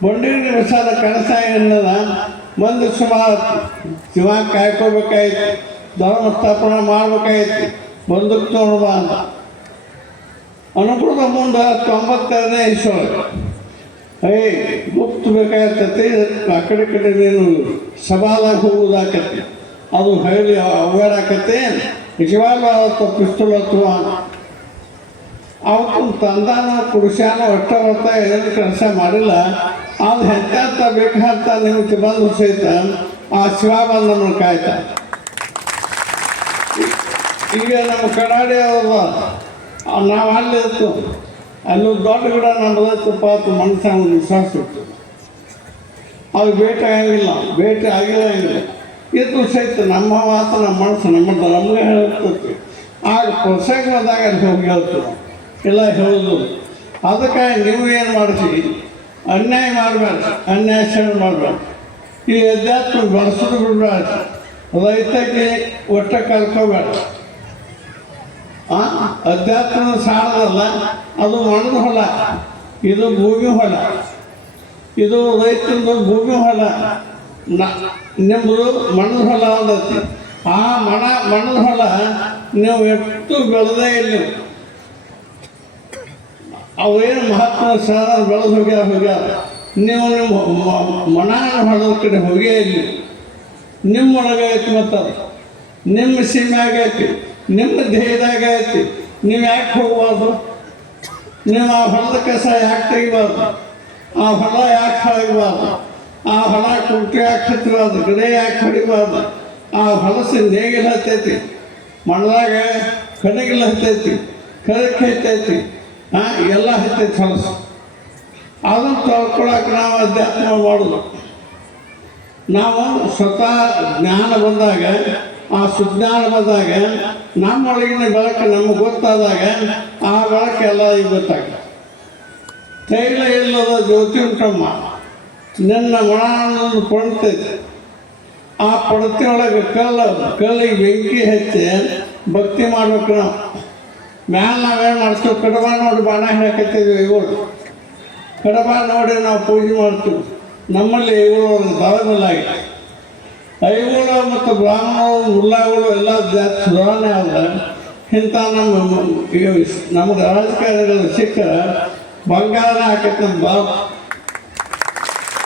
ಬಂಡೀರಿ ಬಸಾದ ಕನಸ ಏನದ, ಮಂದಿ ಸುಮಾರು ಶಿವ ಕಾಯ್ಕೋಬೇಕಾಯ್ತು, ಧರ್ಮ ಸ್ಥಾಪನೆ ಮಾಡ್ಬೇಕಾಯ್ತು, ಬಂದಕ್ಕೆ ತೊಗೊಂಡು ಬಾ ಅಂತ. ಅನುಕೂಲದ ಮುಂದೆ 92ನೇ ಇಸ್ವೊಳಗೆ ಗುಪ್ತ ಬೇಕಾಗ್ತತಿ. ಆ ಕಡೆ ನೀನು ಸಭಾದಾಗ ಹೋಗೋದಾಕತಿ, ಅದು ಹೇಳಿ ಅವೇರಾಕತಿ. ನಿಜವಾಗ್ಲೂ ಅವತ್ತು ಪಿಸ್ತೂಲ್ ಹತ್ತುವ ಅವತ್ತು ತಂದಾನ ಪುರುಷಾನ ಒಟ್ಟ ಹೊತ್ತ ಏನು ಕೆಲಸ ಮಾಡಿಲ್ಲ. ಅದು ಎಂತ ಬೇಕಾದಂತ ನಿಮಿತ್ತ ಬಂದು ಸಹಿತ ಆ ಶಿವ ಬಂದು ನಮ್ಮನ್ನು ಕಾಯ್ತ. ಈಗ ನಮ್ಮ ಕಡಾಡಿ ಅವ್ರ ನಾವು ಅಲ್ಲಿತ್ತು, ಅಲ್ಲಿ ದೊಡ್ಡ ಗಿಡ ನಮ್ಮದತ್ತಪ್ಪ ಅಂತ ಮನುಷ್ಯ ಒಂದು ವಿಶ್ವಾಸ ಇತ್ತು. ಅದು ಭೇಟಿ ಆಗಿಲ್ಲ, ಭೇಟಿ ಆಗಿಲ್ಲ. ಇದು ಸಹಿತ ನಮ್ಮ ಮಾತು ನಮ್ಮ ಮನಸ್ಸು ನಮಗೆ ಹೇಳ್ತೈತಿ. ಆಗ ಪ್ರಸಂಗ ಬಂದಾಗ ಅಲ್ಲಿ ಹೋಗಿ ಹೇಳ್ತೀವಿ, ಇಲ್ಲ ಹೇಳೋದು. ಅದಕ್ಕೆ ನೀವು ಏನು ಮಾಡ್ತೀವಿ, ಅನ್ಯಾಯ ಮಾಡಬೇಡ, ಅನ್ಯಾಯ ಸೇವೆ ಮಾಡಬೇಡ. ಈ ಅಧ್ಯಾತ್ಮ ಬಳಸೋದು ಬಿಡಬೇಡ, ರೈತಕ್ಕೆ ಒಟ್ಟ ಕಲ್ಕೋಬೇಡ. ಅಧ್ಯಾತ್ಮದ ಸಾಲದಲ್ಲ, ಅದು ಮಣ್ಣದ ಹೊಲ, ಇದು ಭೂಮಿ ಹೊಲ, ಇದು ರೈತಂದು ಭೂಮಿ ಹೊಲ. ನಿಮ್ಮದು ಮಣ್ಣದ ಹೊಲ ಅಂದತಿ. ಆ ಮಣ್ಣದ ಹೊಲ ನೀವು ಎಷ್ಟು ಬೆಳೆದೇ ಇಲ್ಲ. ಅವೇನು ಮಹಾತ್ಮ ಸಾಲ ಬೆಳೆದು ಹೋಗ್ಯಾರ. ನೀವು ನಿಮ್ಮ ಮನ ಹೊಲದ ಕಡೆ ಹೋಗೇ ಇಲ್ಲ. ನಿಮ್ಮೊಳಗೆ ಐತಿ, ಮತ್ತು ನಿಮ್ಮ ಸೀಮ್ಯಾಗ ಐತಿ, ನಿಮ್ಮ ಧ್ಯೇಯದಾಗ ಐತಿ. ನೀವು ಯಾಕೆ ಹೋಗ್ಬಾರ್ದು? ನೀವು ಆ ಹೊಲದ ಕಸ ಯಾಕೆ ತೆಗಿಬಾರ್ದು? ಆ ಹೊಲ ಯಾಕೆ ಹಾಳಾಗಬಾರ್ದು? ಆ ಹೊಲ ಕುಂಟಿ ಯಾಕೆ ಹತ್ತಬಾರ್ದು? ಗಿಡ ಯಾಕೆ ಹೊಡಿಬಾರ್ದು? ಆ ಹೊಲಸಿಂದ ನೇಗಿಲ್ ಹತ್ತೈತಿ, ಮಣ್ಣದಾಗ ಕಣಗಿಲ್ ಹತ್ತೈತಿ, ಕರಕ್ಕೆ ಹತ್ತೈತಿ, ಎಲ್ಲ ಹತ್ತೈತಿ ಹೊಲಸು. ಅದನ್ನು ತೊಳ್ಕೊಳಕ್ಕೆ ನಾವು ಅಧ್ಯಾತ್ಮ ಮಾಡೋದು. ನಾವು ಸ್ವತಃ ಜ್ಞಾನ ಬಂದಾಗ, ಆ ಸುಜ್ಞಾನ ಬಂದಾಗ, ನಮ್ಮೊಳಗಿನ ಬೆಳಕು ನಮಗೆ ಗೊತ್ತಾದಾಗ ಆ ಬೆಳಕೆಲ್ಲ ಈಗ ಗೊತ್ತಾಗ. ತೈಲ ಇಲ್ಲದ ಜ್ಯೋತಿ ಉಂಟಮ್ಮ, ನಿನ್ನ ಮನವನ್ನು ಕೊಡ್ತೈತಿ. ಆ ಪಡತಿಯೊಳಗೆ ಕಲ್ಲಿಗೆ ಬೆಂಕಿ ಹಚ್ಚಿ ಭಕ್ತಿ ಮಾಡ್ಬೇಕು. ನಾವು ಮ್ಯಾಲ ನಾವೇನು ಮಾಡ್ತೀವಿ, ಕಡಬ ನೋಡಿ ಬಾಣ ಹಾಕತ್ತೀವಿ. ಇವುಗಳು ಕಡಬ ನೋಡಿ ನಾವು ಪೂಜೆ ಮಾಡ್ತೀವಿ. ನಮ್ಮಲ್ಲಿ ಇವುಗಳು ದಳಗಳಾಗಿ ಐಗಳು ಮತ್ತು ಬ್ರಾಹ್ಮಣರು ಮುಲ್ಲಾಗಳು ಎಲ್ಲ ಜಾತಿ ಸುಧಾರಣೆ ಆದ. ಇಂಥ ನಮಗೆ ರಾಜಕಾರಣಿಗಳು ಸಿಕ್ಕರೆ ಬಂಗಾರ ಹಾಕೈತೆ.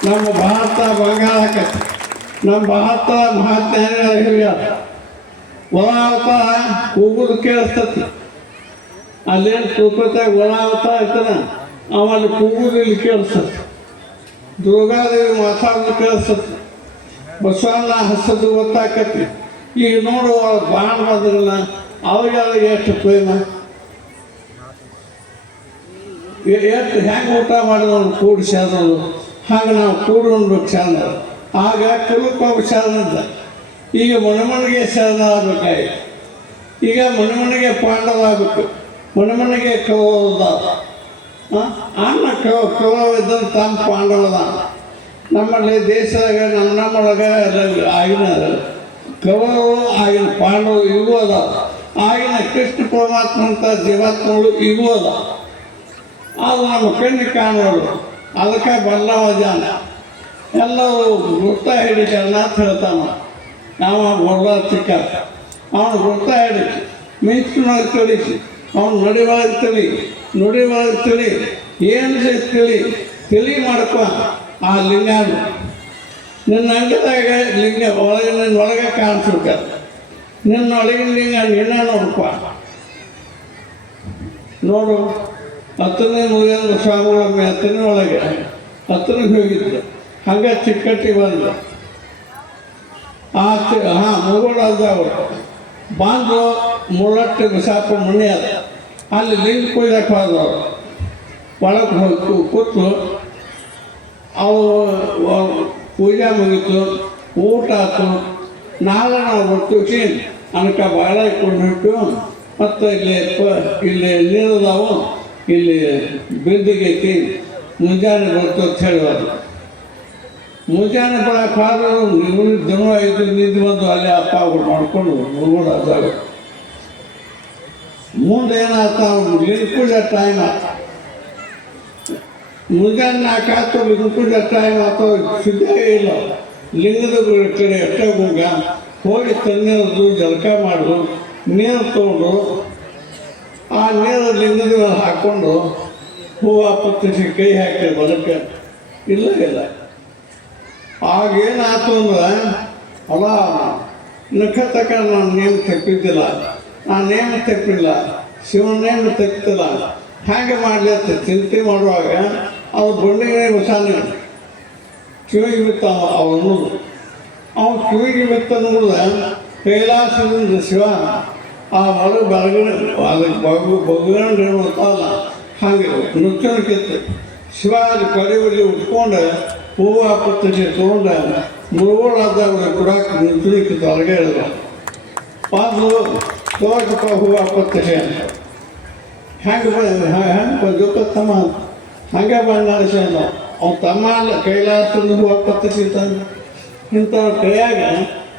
ನಮ್ಮ ಭಾರತ ಬಂಗಾರ ಹಾಕೈತೆ. ನಮ್ಮ ಭಾರತ ಮಹಾಜ್ಞಾನಿಗಳು ಹೇಳ್ಯಾರ, ಒಳ ಅವತಾರ ಕೂಗುದು ಕೇಳಿಸ್ತತಿ. ಅಲ್ಲೇನು ತಿರುಪತಿಯಾಗ ಒಳ ಅವತಾರ ಐತನ, ಆಮೇಲೆ ಕೂಗುದು ಇಲ್ಲಿ ಕೇಳಿಸ್ತತಿ. ದುರ್ಗಾದೇವಿ ಮಾತಾಡೋದು ಕೇಳಿಸ್ತತಿ. ಬಸವಣ್ಣ ಹಸದು ಗೊತ್ತಾಕತಿ. ಈಗ ನೋಡು, ಬಾಣ ಬಂದ್ರಲ್ಲ ಅವ್ರಿಗೆಲ್ಲ ಎಷ್ಟು ಪ್ರೇಮ, ಎಷ್ಟು ಹೆಂಗೆ ಊಟ ಮಾಡಿದವ್ರು ಕೂಡಿ ಸೇರೋದು. ಹಾಗೆ ನಾವು ಕೂಡಿ ಉಣ್ಬೇಕು ಚಂದ. ಆಗ ಕುಲಕ್ಕೋಗಿ ಸೇರಿದ. ಈಗ ಮನೆಮನೆಗೆ ಸೇರಿದ ಆಗ್ಬೇಕಾಯ್ತು. ಈಗ ಮನೆಮನೆಗೆ ಪಾಂಡವಾಗಬೇಕು, ಮನೆಮನೆಗೆ ಕವದ ಅನ್ನ ಕವವಿದ್ದಂತ ತಮ್ಮ ಪಾಂಡವದ. ನಮ್ಮಲ್ಲಿ ದೇಶದಾಗ ನಮ್ಮೊಳಗೆ ಆಗಿನ ಕೌರವರು ಆಗಿನ ಪಾಂಡವರು ಇವು ಅದ, ಆಗಿನ ಕೃಷ್ಣ ಪರಮಾತ್ಮ ಅಂತ ಜೀವಾತ್ಮಗಳು ಇವು ಅದ. ಅದು ನಮ್ಮ ಕಣ್ಣಿಗೆ ಕಾಣೋದು, ಅದಕ್ಕೆ ಬದಲಾವ ಜನ ಎಲ್ಲರೂ ವೃತ್ತ ಹಿಡಿತಾನ ಅಂತ ಹೇಳ್ತಾನ. ನಾವು ಬಡವ ಚಿಕ್ಕ ಅವನು ವೃತ್ತ ಹಿಡಿ ಮಿಂಚಿನೊಳಗೆ ತಿಳಿಸಿ, ಅವನು ನುಡಿ ಒಳಗೆ ತಿಳಿ, ನುಡಿ ಒಳಗೆ ತಿಳಿ, ಏನು ತಿಳಿ ಮಾಡ್ಕೊ. ಆ ಲಿಂಗಾನ ನಿನ್ನ ಅಂಗದಾಗ ಲಿಂಗ ಒಳಗೆ ನಿನ್ನೊಳಗೆ ಕಾಣಿಸ್ಬೇಕು. ನಿನ್ನೊಳಗಿನ ಲಿಂಗ ನಿನ್ನ ನೋಡ್ಕೊ. ನೋಡು, ಹತ್ತನೇ ಮುಗಿದ ಸ್ವಾಮಿಗಳೊಮ್ಮೆ ಹತ್ತನೇ ಒಳಗೆ ಹತ್ತನಿಗೆ ಹೋಗಿದ್ದು, ಹಂಗೆ ಚಿಕ್ಕಟ್ಟಿಗೆ ಬಂದು ಮುಗೋಡಾದವರು ಬಾಂದು ಮುಳ್ಳಟ್ಟು ಬಿಸಾಪ ಮುನಿ ಅದ, ಅಲ್ಲಿ ಲಿಂಗ ಕೊಯ್ದಕ್ಕೆ ಹೋದವರು. ಒಳಗೆ ಹೋಗಿ ಕೂತು ಅವು ಪೂಜೆ ಮುಗೀತು, ಊಟ ಆಯ್ತು. ನಾಳೆ ನಾವು ಬರ್ತೀವಿ ಅನ್ಕ ಬಾಳ ಇಟ್ಕೊಂಡು ಮತ್ತು ಇಲ್ಲಿ ನೀರದಾವು, ಇಲ್ಲಿ ಬಿಂದಿಗೈತಿ, ಮುಂಜಾನೆ ಬರ್ತು ಅಂತ ಹೇಳಿದ್ರು. ಮುಂಜಾನೆ ಬರೋಕೆ ಹೋದ್ರು ದಿನ ಐದು ನಿಂತು ಬಂದು ಅಲ್ಲೇ ಅಪ್ಪ ಅವ್ರು ಮಾಡ್ಕೊಂಡು ಮುಗೋಡಾದಾಗ ಮುಂದೆ ಏನಾಯ್ತ, ಲಿಂಗ ಪೂಜೆ ಟೈಮ್ ಆಯ್ತು. ಮುಂಜಾನೆ 4 ಆಯ್ತು, ಲಿಂಗ ಪೂಜೆ ಟೈಮ್ ಆಯ್ತು. ಸಿದ್ಧೇ ಇಲ್ಲ ಲಿಂಗದ ಕಡೆ ಎಟ್ಟೆ ಹೋಗಿ ತಣ್ಣೀರದು ಜಳಕ ಮಾಡೋದು, ನೀರು ತೊಗೊಂಡು ಆ ನೀರು ಲಿಂಗದ ಮೇಲೆ ಹಾಕ್ಕೊಂಡು ಹೂವು ಪತ್ತಿಸಿ ಕೈ ಹಾಕಿ ಬದಕ್ಕೆ ಇಲ್ಲ. ಆಗೇನಾಯ್ತು ಅಂದ್ರೆ, ಅಲ್ಲ ನಕ್ಷತ್ರಕ ನಾನು ನೇಮ ತಪ್ಪಿದ್ದಿಲ್ಲ, ನಾನು ನೇಮ ತಪ್ಪಿಲ್ಲ, ಶಿವನ ನೇಮ ತಪ್ಪಿಲ್ಲ, ಹಾಗೆ ಮಾಡಲಿ ಅಂತ ಚಿಂತೆ ಮಾಡುವಾಗ ಅದು ಬಂಡಿಗೆ ಹೊಸಾನೆ ಕಿವಿಗೆ ಬಿತ್ತ. ಅವನು ಕಿವಿಗೆ ಬಿತ್ತ ನೋಡಿದ ಕೈಲಾಸದಿಂದ ಶಿವ ಆ ಒಳಗೆ ಬರಗಡೆ ಅದಕ್ಕೆ ಬಗ್ಗಂಡು ಗೊತ್ತಲ್ಲ, ಹಾಗೆ ನೃತ್ಯನಕ್ಕಿತ್ತು. ಶಿವ ಅದು ಕಡಿವಲ್ಲಿ ಉಟ್ಕೊಂಡು ಹೂವು ಪತ್ತಿಸಿ ತೊಗೊಂಡು ಮುಳುಗೋಡಾದಾಗ ಕೊಡಕ್ಕೆ ನೃತ್ಯನಕ್ಕಿತ್ತು. ಹೊರಗೆ ಹೇಳಿದ ಪಾದು ತೋಟಪ್ಪ ಹೂವು ಪತ್ತಿಸಿ ಅಂತ ಹೆಂಗೆ ತಮ್ಮ ಹಂಗೆ ಬಂದು ನಡೆಸ್ಯಾನ. ಅವ್ನು ತಮ್ಮ ಅಲ್ಲ, ಕೈಲಾಸದಿಂದ ಹೂವು ಪತ್ತಿಸಿ ಇಂಥವ್ರ ಕೈಯಾಗ,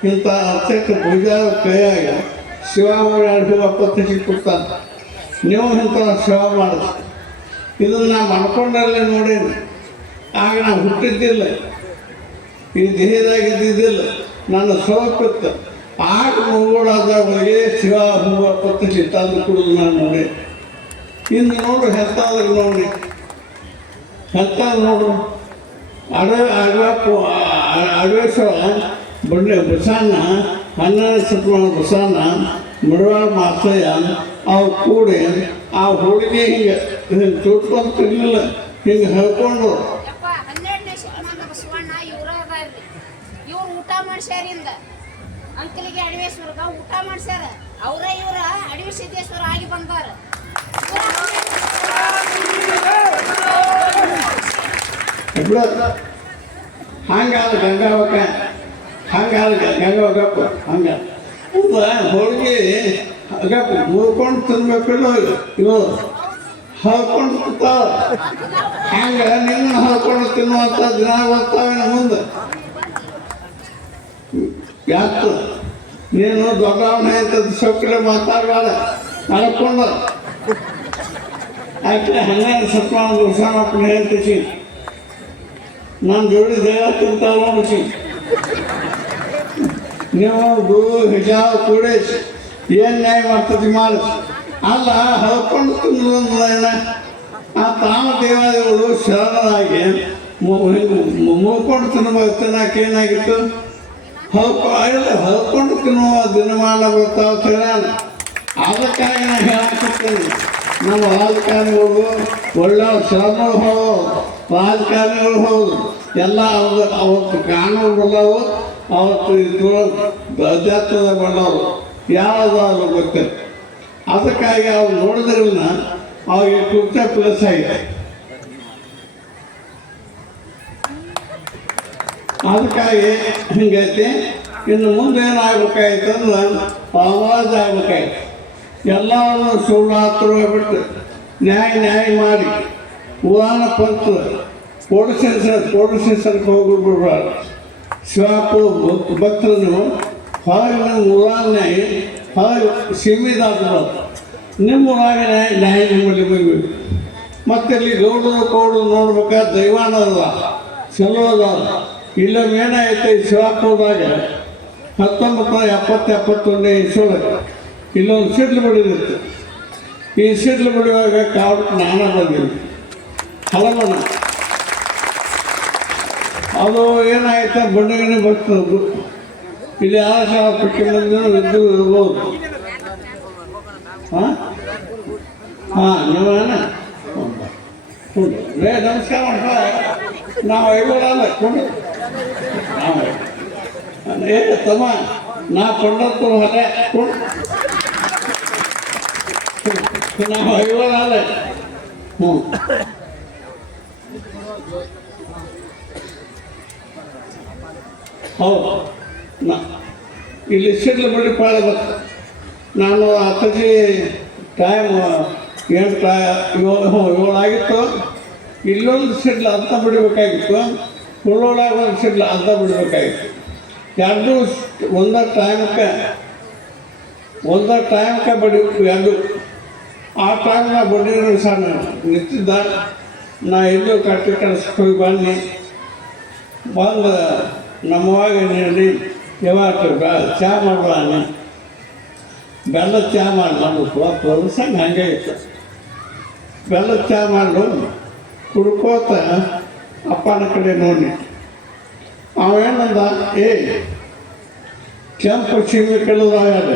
ಇಂಥ ಅರ್ಚಕ ಪೂಜಾ ಕೈಯಾಗ ಶಿವ ಓಡಾಡಿ ಹೂವು ಪತ್ತಿಸಿ ಕೊಡ್ತಾನೆ. ನೀವು ಇಂಥವ್ರ ಶಿವ ಮಾಡಿಸ್. ಇದನ್ನು ನಾ ಮಾಡ್ಕೊಂಡಲ್ಲೇ ನೋಡೀನಿ. ಆಗ ನಾವು ಹುಟ್ಟಿದ್ದಿಲ್ಲ, ಈ ದೇಹದಾಗ ಇದ್ದಿದ್ದಿಲ್ಲ, ನನ್ನ ಸೋಪಿತ್ತು. ಆಗ ಮುಗೋಡಾದವಳಿಗೆ ಶಿವ ಹೂವು ಪತ್ತಿಸಿ ತಂದು ಕುಡಿದು ನಾನು ನೋಡಿ. ಇನ್ನು ನೋಡು ಹೆತ್ತಾದಾಗ ನೋಡಿ, ಹೆತ್ತಾಗ ನೋಡು ಅಡವೇಶ್ವರ ಬಂಡೆ ಬಸಣ್ಣ 12 ಶತಮಾನ ಬಸಣ್ಣ ಮುಡವಾಳ ಮಾಸ್ತಯ್ಯ ಅವು ಕೂಡಿ ಆ ಹುಡುಗಿ ಹಿಂಗೆ ತುಟ್ಕೊಂತಿರ್ಲಿಲ್ಲ, ಹಿಂಗೆ ಹೇಳ್ಕೊಂಡು ಊಟ ಮಾಡ್ಸ್ಯಾರಿಂದ ಅಂಕಲಿಗೆ ಅಡವೇಶ್ವರ್ಗ ಊಟ ಮಾಡ್ಸ್ಯಾರ. ಅವರ ಇವರ ಅಡವಿ ಸಿದ್ದೇಶ್ವರ ಆಗಿ ಬಂದಾರ. ಹಂಗಾದ ಗಂಗಾವಕ, ಹಂಗಾದ ಗಂಗಾವಗಪ್ಪ, ಹಂಗ ಹೋಳಿಗೆ ಗಪ್ಪ ಮುರ್ಕೊಂಡು ತಿನ್ಬೇಕಿಲ್ಲ ಇವು ಹಳ್ಕೊಂಡು ತಿಂತಾವ. ಹಂಗೆ ನಿನ್ನ ಹಳ್ಕೊಂಡು ತಿನ್ನುವಂಥ ದಿನ ಬರ್ತಾವೆ ಮುಂದೆ. ಯಾಕೆ ನೀನು ದೊಡ್ಡವನೇ ಅಂತ ಸೊಕ್ಕರೆ ಮಾತಾಡಬೇಡ, ನಡ್ಕೊಂಡು ಆಕೆ 12 ಶತಮಾನ ಬಸವಣ್ಣಪ್ಪನ ಹೇಳ್ತೀಸಿ ನಾನು ಜೋಡಿ ದೇವ ತಿಂತಾವ ನೋಡಿಸಿ. ನೀವು ಗುರು ಹಿಜಾವ ಕೂಡಿಸಿ ಏನು ನ್ಯಾಯ ಮಾಡ್ತದೆ ಮಾಡಿಸಿ. ಅಲ್ಲ ಹಳ್ಕೊಂಡು ತಿನ್ನೋದೇನ ಆ ತಾಮ ದೇವಾದಿಗಳು ಶರಣರಾಗಿ ಮುಳ್ಕೊಂಡು ತಿನ್ನಬೇಕು. ಏನಾಗಿತ್ತು ಹಳ್ಕೊಂಡು ತಿನ್ನುವ ದಿನಮಾನ ಬರ್ತಾವ ತಿನ್ನ. ಅದಕ್ಕಾಗಿ ನಾನು ಹೇಳಾಕತ್ತೇನೆ, ನಮ್ಮ ರಾಜಕಾರಣಿಗಳು ಒಳ್ಳೆ ಶರಣರು ಹೌದು, ರಾಜಕಾರಣಿಗಳು ಹೌದು, ಎಲ್ಲ ಅವತ್ತು ಕಾನೂನು ಬಂದವು, ಅವತ್ತು ಅಧ್ಯಾತ್ಮದ ಬಂದವರು ಯಾವುದಾದ್ರು ಗೊತ್ತಿಲ್ಲ. ಅದಕ್ಕಾಗಿ ಅವ್ರು ನೋಡಿದ್ರನ್ನ ಅವ್ರಿಗೆ ಕೃತ್ಯ ಪ್ಲಸ್ ಆಗಿದೆ. ಅದಕ್ಕಾಗಿ ಹಿಂಗೈತಿ. ಇನ್ನು ಮುಂದೆ ಏನಾಗಬೇಕಾಯ್ತು ಅಂದ್ರೆ ಆವಾಜ ಆಗ್ಬೇಕಾಯ್ತು. ಎಲ್ಲರೂ ಸುಳ್ಳಾತ್ರು ಬಿಟ್ಟು ನ್ಯಾಯ ಮಾಡಿ ಪುರಾಣ ಪಂತ್ರ ಪೊಡಿಸನ್ಸರ್ಗೆ ಹೋಗಿ ಬಿಡ್ಬಾರ್ದು. ಶಿವಾಪುರ ಭಕ್ತರನ್ನು ಹೊರಗೆ ನಿಮ್ಮ ಊರಾಗನೇ ಹೊರಗೆ ಸೀಮಿತ ಆಗ್ಬಾರ್ದು. ನಿಮ್ಮ ಊರಾಗನೇ ನ್ಯಾಯ ನಿಮ್ಮಲ್ಲಿ ಬರಬೇಕು. ಮತ್ತು ಇಲ್ಲಿ ಗೌಡರು ಕೌಡರು ನೋಡ್ಬೇಕಾದ್ರೆ ದೈವಾನಲ್ಲ ಚಲೋ ಅದ. ಇಲ್ಲೊಮ್ಮೆ ಏನಾಯ್ತು ಈ ಶಿವಾಪುರದಾಗ 1971 ಇಸ್ವೊಳಗೆ ಇಲ್ಲೊಂದು ಸಿಡ್ಲು ಬಡಿದಿತ್ತು. ಈ ಸಿಡ್ಲು ಬಡಿಯುವಾಗ ಕಾವಕ್ಕೆ ನಾನು ಬಂದಿದ್ದೆ ಹಲವನ. ಅದು ಏನಾಯ್ತು ಬಂಡಿಗೆ ಬರ್ತದೆ. ಇಲ್ಲಿ ಯಾವ ಪಟ್ಟಿ ಮಂದಿನೂ ಇದ್ದು ಇರ್ಬೋದು. ಹಾಂ ನೀವೇನ ರೇ ನಮಸ್ಕಾರ ಮಾಡ್ತಾರೆ. ನಾವು ಐಗೋಳಲ್ಲ ಕೊಂಡು ನಾವು ಏ ತಮ್ಮ ನಾ ಕೊಂಡತ್ತು ಹೊಲೆ ಕೊಂಡು ನಾವು ಐಗೋಳಲ್ಲ. ಹ್ಞೂ ಹೌದು. ಇಲ್ಲಿ ಸಿಡ್ಲು ಬಳ್ಳಿ ಪಾಳೆ ಬರ್ತದೆ. ನಾನು ಅತ್ತಜಿ ಟೈಮ್ 7 ಆಗಿತ್ತು. ಇಲ್ಲೊಂದು ಸಿಡ್ಲು ಅರ್ಧ ಬಿಡಬೇಕಾಗಿತ್ತು, ಹುಳೊಳಗೆ ಒಂದು ಸಿಡ್ಲು ಅರ್ಧ ಬಿಡಬೇಕಾಗಿತ್ತು. ಎರಡೂ ಒಂದೇ ಟೈಮ್ಗೆ ಬಡಿಬೇಕು ಎರಡು. ಆ ಟೈಮ್ನ ಬಡಿದ್ರು ಸಣ್ಣ ನಿಂತಿದ್ದ. ನಾ ಎಲ್ಲೂ ಕಟ್ಟಿ ಕಳಿಸ್ಕೊಂಡು ಬನ್ನಿ ಬಂದು ನಮ್ಮವಾಗ ನೀಡಿ ಯಾವಾಗ ಚಹಾ ಮಾಡ್ಬಾನಿ ಬೆಲ್ಲದ ಚಹಾ ಮಾಡಿ ನಮ್ಗೆ ಪ್ರೊಸಂಗ ಹಾಗೆ ಇತ್ತು. ಬೆಲ್ಲದ ಚಹಾ ಮಾಡು ಕುಡ್ಕೋತ ಅಪ್ಪನ ಕಡೆ ನೋಡಿ ಅವೇನಂದ, ಕೆಂಪು ಸೀಮೆ ಕೆಳದಾಗ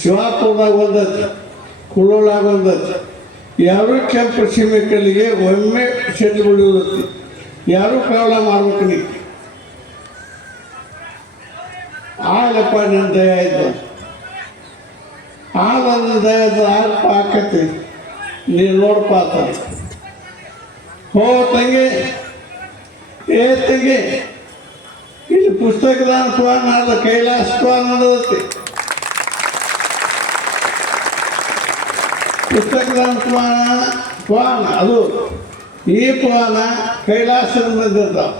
ಶಿವಾಪುರದಾಗ ಒಂದೈತಿ, ಕುಳ್ಳೊಳಾಗ ಒಂದೈತಿ. ಯಾರೂ ಕೆಂಪು ಸೀಮೆ ಕಲ್ಲಿಗೆ ಒಮ್ಮೆ ಸಿಡ್ಲು ಬಿಡುವುದೈತಿ. ಯಾರೂ ಕೇವಲ ಮಾಡ್ಬೇಕು ನೀ ಆಗಲಪ್ಪ ನನ್ನ ದಯ ಇದ್ದ ಆದ ದಯ ಆರಪ್ಪ ಆಕತಿ ನೀನು ನೋಡಪ್ಪ ಆತ. ಹೋ ತಂಗಿ ತಂಗಿ ಇಲ್ಲಿ ಪುಸ್ತಕದ ಪುರಾಣ ಅಲ್ಲ, ಕೈಲಾಸ ಪುರಾಣ ನಡೆದೈತಿ. ಪುಸ್ತಕದ ಪುರಾಣ ಅದು ಈ ಪುರಾಣ ಕೈಲಾಸದ ಬಂದಿರ್ತಾವ.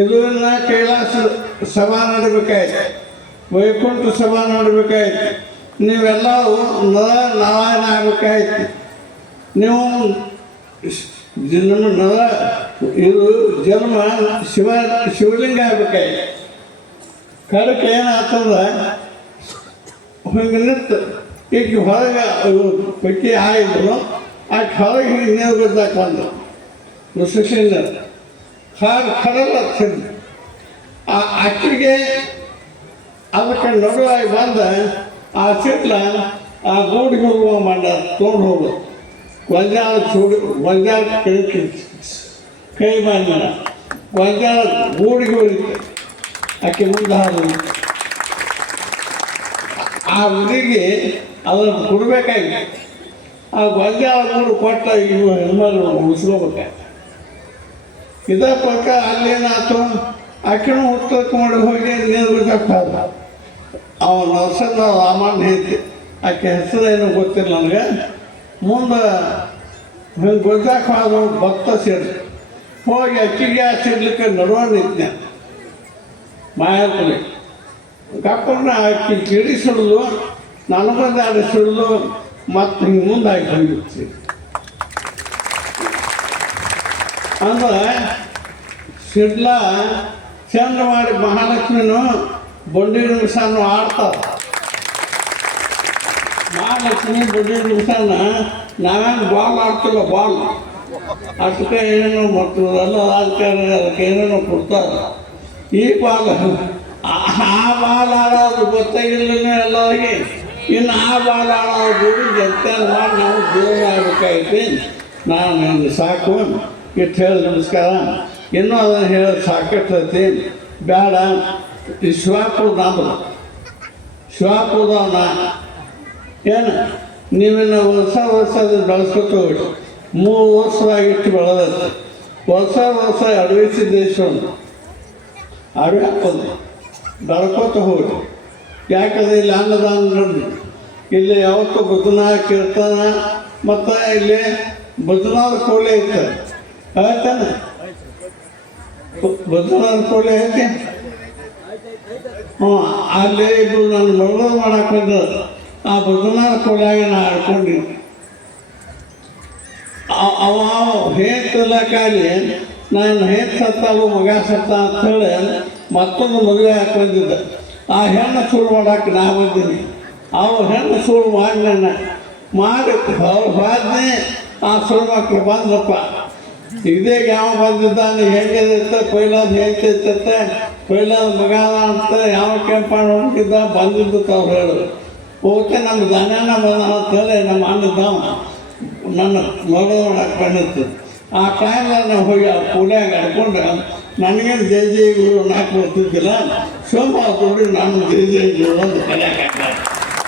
ಇದನ್ನ ಕೈಲಾಸ ಸಭಾ ನಡಬೇಕಾಯ್ತು, ವೈಕುಂಠ ಸಭಾ ನಡಬೇಕಾಯ್ತು. ನೀವೆಲ್ಲರೂ ನಾರಾಯಣ ಆಗಬೇಕಾಯ್ತು. ನೀವು ಇದು ಜನ್ಮ ಶಿವಲಿಂಗ ಆಗ್ಬೇಕಾಯ್ತು. ಕಡಕ್ಕೆ ಏನಾಗ್ತಂದ್ರೆ ಹಿಂಗೆ ನಿಂತು ಈಗ ಹೊರಗೆ ಪೈಕಿ ಆಯಿದ್ರು ಆಕೆ ಹೊರಗೆ ಹಿಂಗೆ ನೀರು ಗೊತ್ತಾಕ ಬಂದು ಋಷಿಸಿಂದ ಕಡಲ್ಲ ಆ ಅಕ್ಕಿಗೆ ಅದಕ್ಕೆ ನಡುವಾಗಿ ಬಂದ ಆ ಸಿಟ್ಲ ಆ ಗೂಡಿಗೆ ಹೋಗುವ ಮಂಡ ತೊಗೊಂಡು ಹೋಗೋದು. ಗೊಂಜಾಳ ಗೊಂಜಾಳ ಕೈ ಬಂದ ಗೊಂಜಾಳ ಗೂಡಿಗೆ ಹೋಗಿತ್ತು. ಆಕೆ ಮುಂದೆ ಹಾದು ಆ ಹುಡುಗಿ ಅದನ್ನು ಕೊಡಬೇಕಾಗಿ ಆ ಗೊಂಜಾಳ ಗೂಡು ಕೊಟ್ಟ ಇವು ಹೆಣ್ಮಗಳು ಉಳಿಸ್ಕೋಬೇಕಾಯ್ತು. ಇದೇ ಪ್ರಕಾರ ಅಲ್ಲೇನಾಯ್ತು, ಆಕೆನೂ ಹುಟ್ಟಕೊಂಡು ಹೋಗಿ ನೀರು ಬಿಡ್ತಕ್ಕ ಅವ ನರಸನ್ನ ರಾಮಣ್ಣ ಹೇಳ್ತಿ. ಆಕೆ ಹೆಸರೇನು ಗೊತ್ತಿಲ್ಲ ನನಗೆ. ಮುಂದೆ ಹಿಂಗೆ ಗೊತ್ತಾಕ ಭಕ್ತ ಸೇರಿ ಹೋಗಿ ಅಕ್ಕಿಗೆ ಸಿಡ್ಲಿಕ್ಕೆ ನಡುವ ನಿಂತೆ ಮಾಯಾಪುರಿ ಕಪ್ಪನ್ನ ಅಕ್ಕಿ ಗಿಡಿ ಸಿಡಿದು ನನಗೊಂದು ಎರಡು ಸಿಡಿದು ಮತ್ತು ಹಿಂಗೆ ಮುಂದಾಗಿ ಹೋಗಿರ್ತೀವಿ. ಅಂದ್ರೆ ಸಿಡ್ಲ ಚಂದ ಮಾಡಿ ಮಹಾಲಕ್ಷ್ಮಿನೂ ಬಂಡಿ ನಿಮಿಷನೂ ಆಡ್ತಾರೆ. ಮಹಾಲಕ್ಷ್ಮಿ ಬಂಡಿ ನಿಮಿಷನ ನಾವೇನು ಬಾಲ್ ಆಡ್ತಿಲ್ಲ, ಬಾಲ್ ಅದಕ್ಕೆ ಏನೇನೋ ಮತ್ತು ಎಲ್ಲ ರಾಜಕಾರಣ ಅದಕ್ಕೆ ಏನೇನೋ ಕೊಡ್ತಾರೆ. ಈ ಬಾಲ್ ಆ ಬಾಲ್ ಆಡೋದು ಗೊತ್ತಾಗಿಲ್ಲ ಎಲ್ಲರಿಗೆ. ಇನ್ನು ಆ ಬಾಲ್ ಆಡೋದು ಜೊತೆ ಮಾಡಿ ನಾವು ಜೀವನ ಆಗಬೇಕಾಯ್ತು. ನಾನು ಸಾಕು ಇಟ್ಟು ಹೇಳಿ ನಮಸ್ಕಾರ. ಇನ್ನೂ ಅದನ್ನು ಹೇಳೋದು ಸಾಕೈತಿ ಬೇಡ. ಈ ಶಿವಾಪುರ ನಮ್ಮದು, ಶಿವಾಪುರದವನ ಏನು ನೀವಿನ್ನು ವರ್ಷ ಅದನ್ನು ಬೆಳೆಸ್ಕೊತ ಹೋಗಿ 3 ವರ್ಷದಾಗಿಟ್ಟು ಬೆಳೆದೈತಿ. ವರ್ಷ ಅಡವಿ ಸಿದ್ದೇಶ್ವರ ಅಡವಿ ಹಾಕೋದು ಬೆಳ್ಕೋತ ಹೋಗಿ. ಯಾಕಂದರೆ ಇಲ್ಲಿ ಅನ್ನದಾನ ನೋಡಿ, ಇಲ್ಲಿ ಯಾವತ್ತೂ ಬುಧನಾಳ ಕೀರ್ತನ ಮತ್ತು ಇಲ್ಲಿ ಬುಧನಾಳ ಕೋಳಿ ಐತೆ ಆಯ್ತಾನೆ. ಬುಧನಾಳ ಕೋಳಿ ಐತಿ ಹ್ಞೂ ಅಲ್ಲಿ ಇಬ್ಬರು ನನ್ನ ಮಗಳು ಮಾಡಕ್ಕೆ ಬಂದರು. ಆ ಬದನಾರ ಕೊಲಾಗ ನಾ ಆಡ್ಕೊಂಡಿದ್ದೆ. ಅವ ಹೇಳ್ತಿಲ್ಲಕ್ಕಾಗಿ ನಾನು ಹೇಗೆ ಸತ್ತಾವು ಮಗ ಸತ್ತ ಅಂಥೇಳಿ ಮತ್ತೊಂದು ಮದುವೆ ಹಾಕೊಂಡಿದ್ದೆ. ಆ ಹೆಣ್ಣು ಸುಳ್ಳು ಮಾಡಕ್ಕೆ ನಾ ಬಂದೀನಿ. ಅವು ಹೆಣ್ಣು ಸುಳ್ಳು ಮಾಡಿ ಮಾಡಿ ಅವ್ರು ಹೋದ್ನೆ. ಆ ಸುಳ್ಳು ಮಕ್ಕಳು ಬಂದಪ್ಪ. ಇದೇ ಯಾವ ಬಂದಿದ್ದಾನೆ ಹೆಂಗಿರುತ್ತೆ ಪೈಲಾದ ಹೇಳ್ತೈತೆ ಪೈಲಾದ ಮಗ ಅಂತ ಯಾವ ಕೆಂಪಣ್ಣ ಹೋಗಿದ್ದ ಬಂದಿದ್ದು ಅವ್ರು ಹೇಳೋದು. ಓಕೆ ನಮ್ಮ ದನ ಬಂದ ಅಂತೇಳಿ ನಮ್ಮ ಅಣ್ಣದವ ನನ್ನ ಮಗಳು ಮಾಡಕ್ಕೆ ಬಂದಿತ್ತು. ಆ ಟೈಮ್ದಾಗ ನಾವು ಹೋಗಿ ಆ ಪೂಲ್ಯಾಗ ಆಡ್ಕೊಂಡು ನನಗೇನು ಜೈ ಜೈ ಗುರು ನಾಲ್ಕು ಬರ್ತಿದ್ದಿಲ್ಲ. ಸೋಮ ದುಡ್ಡು ನಾನು ಜೈ ಜೈ ಗುರು ಅಂತ ಕಲಿಯಾಕ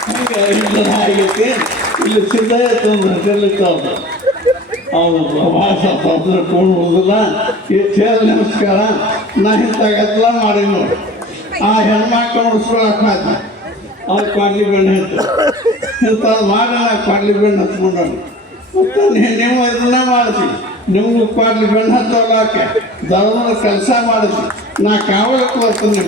ಹೀಗೆ ಇಲ್ಲ ಆಗೈತಿ. ಇಲ್ಲಿ ಸಿದ್ಧಯ್ಯ ತಂದು ಹಟ್ಟಿರ್ಲಿಕ್ಕವ್ರು ಅವರು ಪ್ರವಾಸ ತಂದ್ರೆ ಕೊಂಡುವುದಿಲ್ಲ. ಎಷ್ಟು ಹೇಳಿ ನಮಸ್ಕಾರ. ನಾ ಇಂಥಾಗೆಲ್ಲ ಮಾಡಿ ನೋಡಿ ಆ ಹೆಣ್ಮಕ್ಳು ಉಳಿಸ್ಕೊಳಕ್ಕೆ ಆಯ್ತು. ಅವ್ರು ಕ್ವಾಡ್ಲಿ ಬೆಣ್ಣೆ ಹತ್ತು ಇಂಥದ್ದು ಮಾಡಿ ನಾ ಕ್ವಾಡ್ಲಿ ಬೆಣ್ಣೆ ಹತ್ಕೊಂಡು ಮತ್ತು ನೀವು ಇದನ್ನ ಮಾಡಿಸಿ ನಿಮ್ಗೆ ಕ್ವಾಡ್ಲಿ ಬೆಣ್ಣೆ ಹತ್ತೋಲಾಕೆ ಧರ್ಮದ ಕೆಲಸ ಮಾಡಿಸಿ ನಾ ಕಾವಲಕ್ಕೆ ಬರ್ತೀನಿ.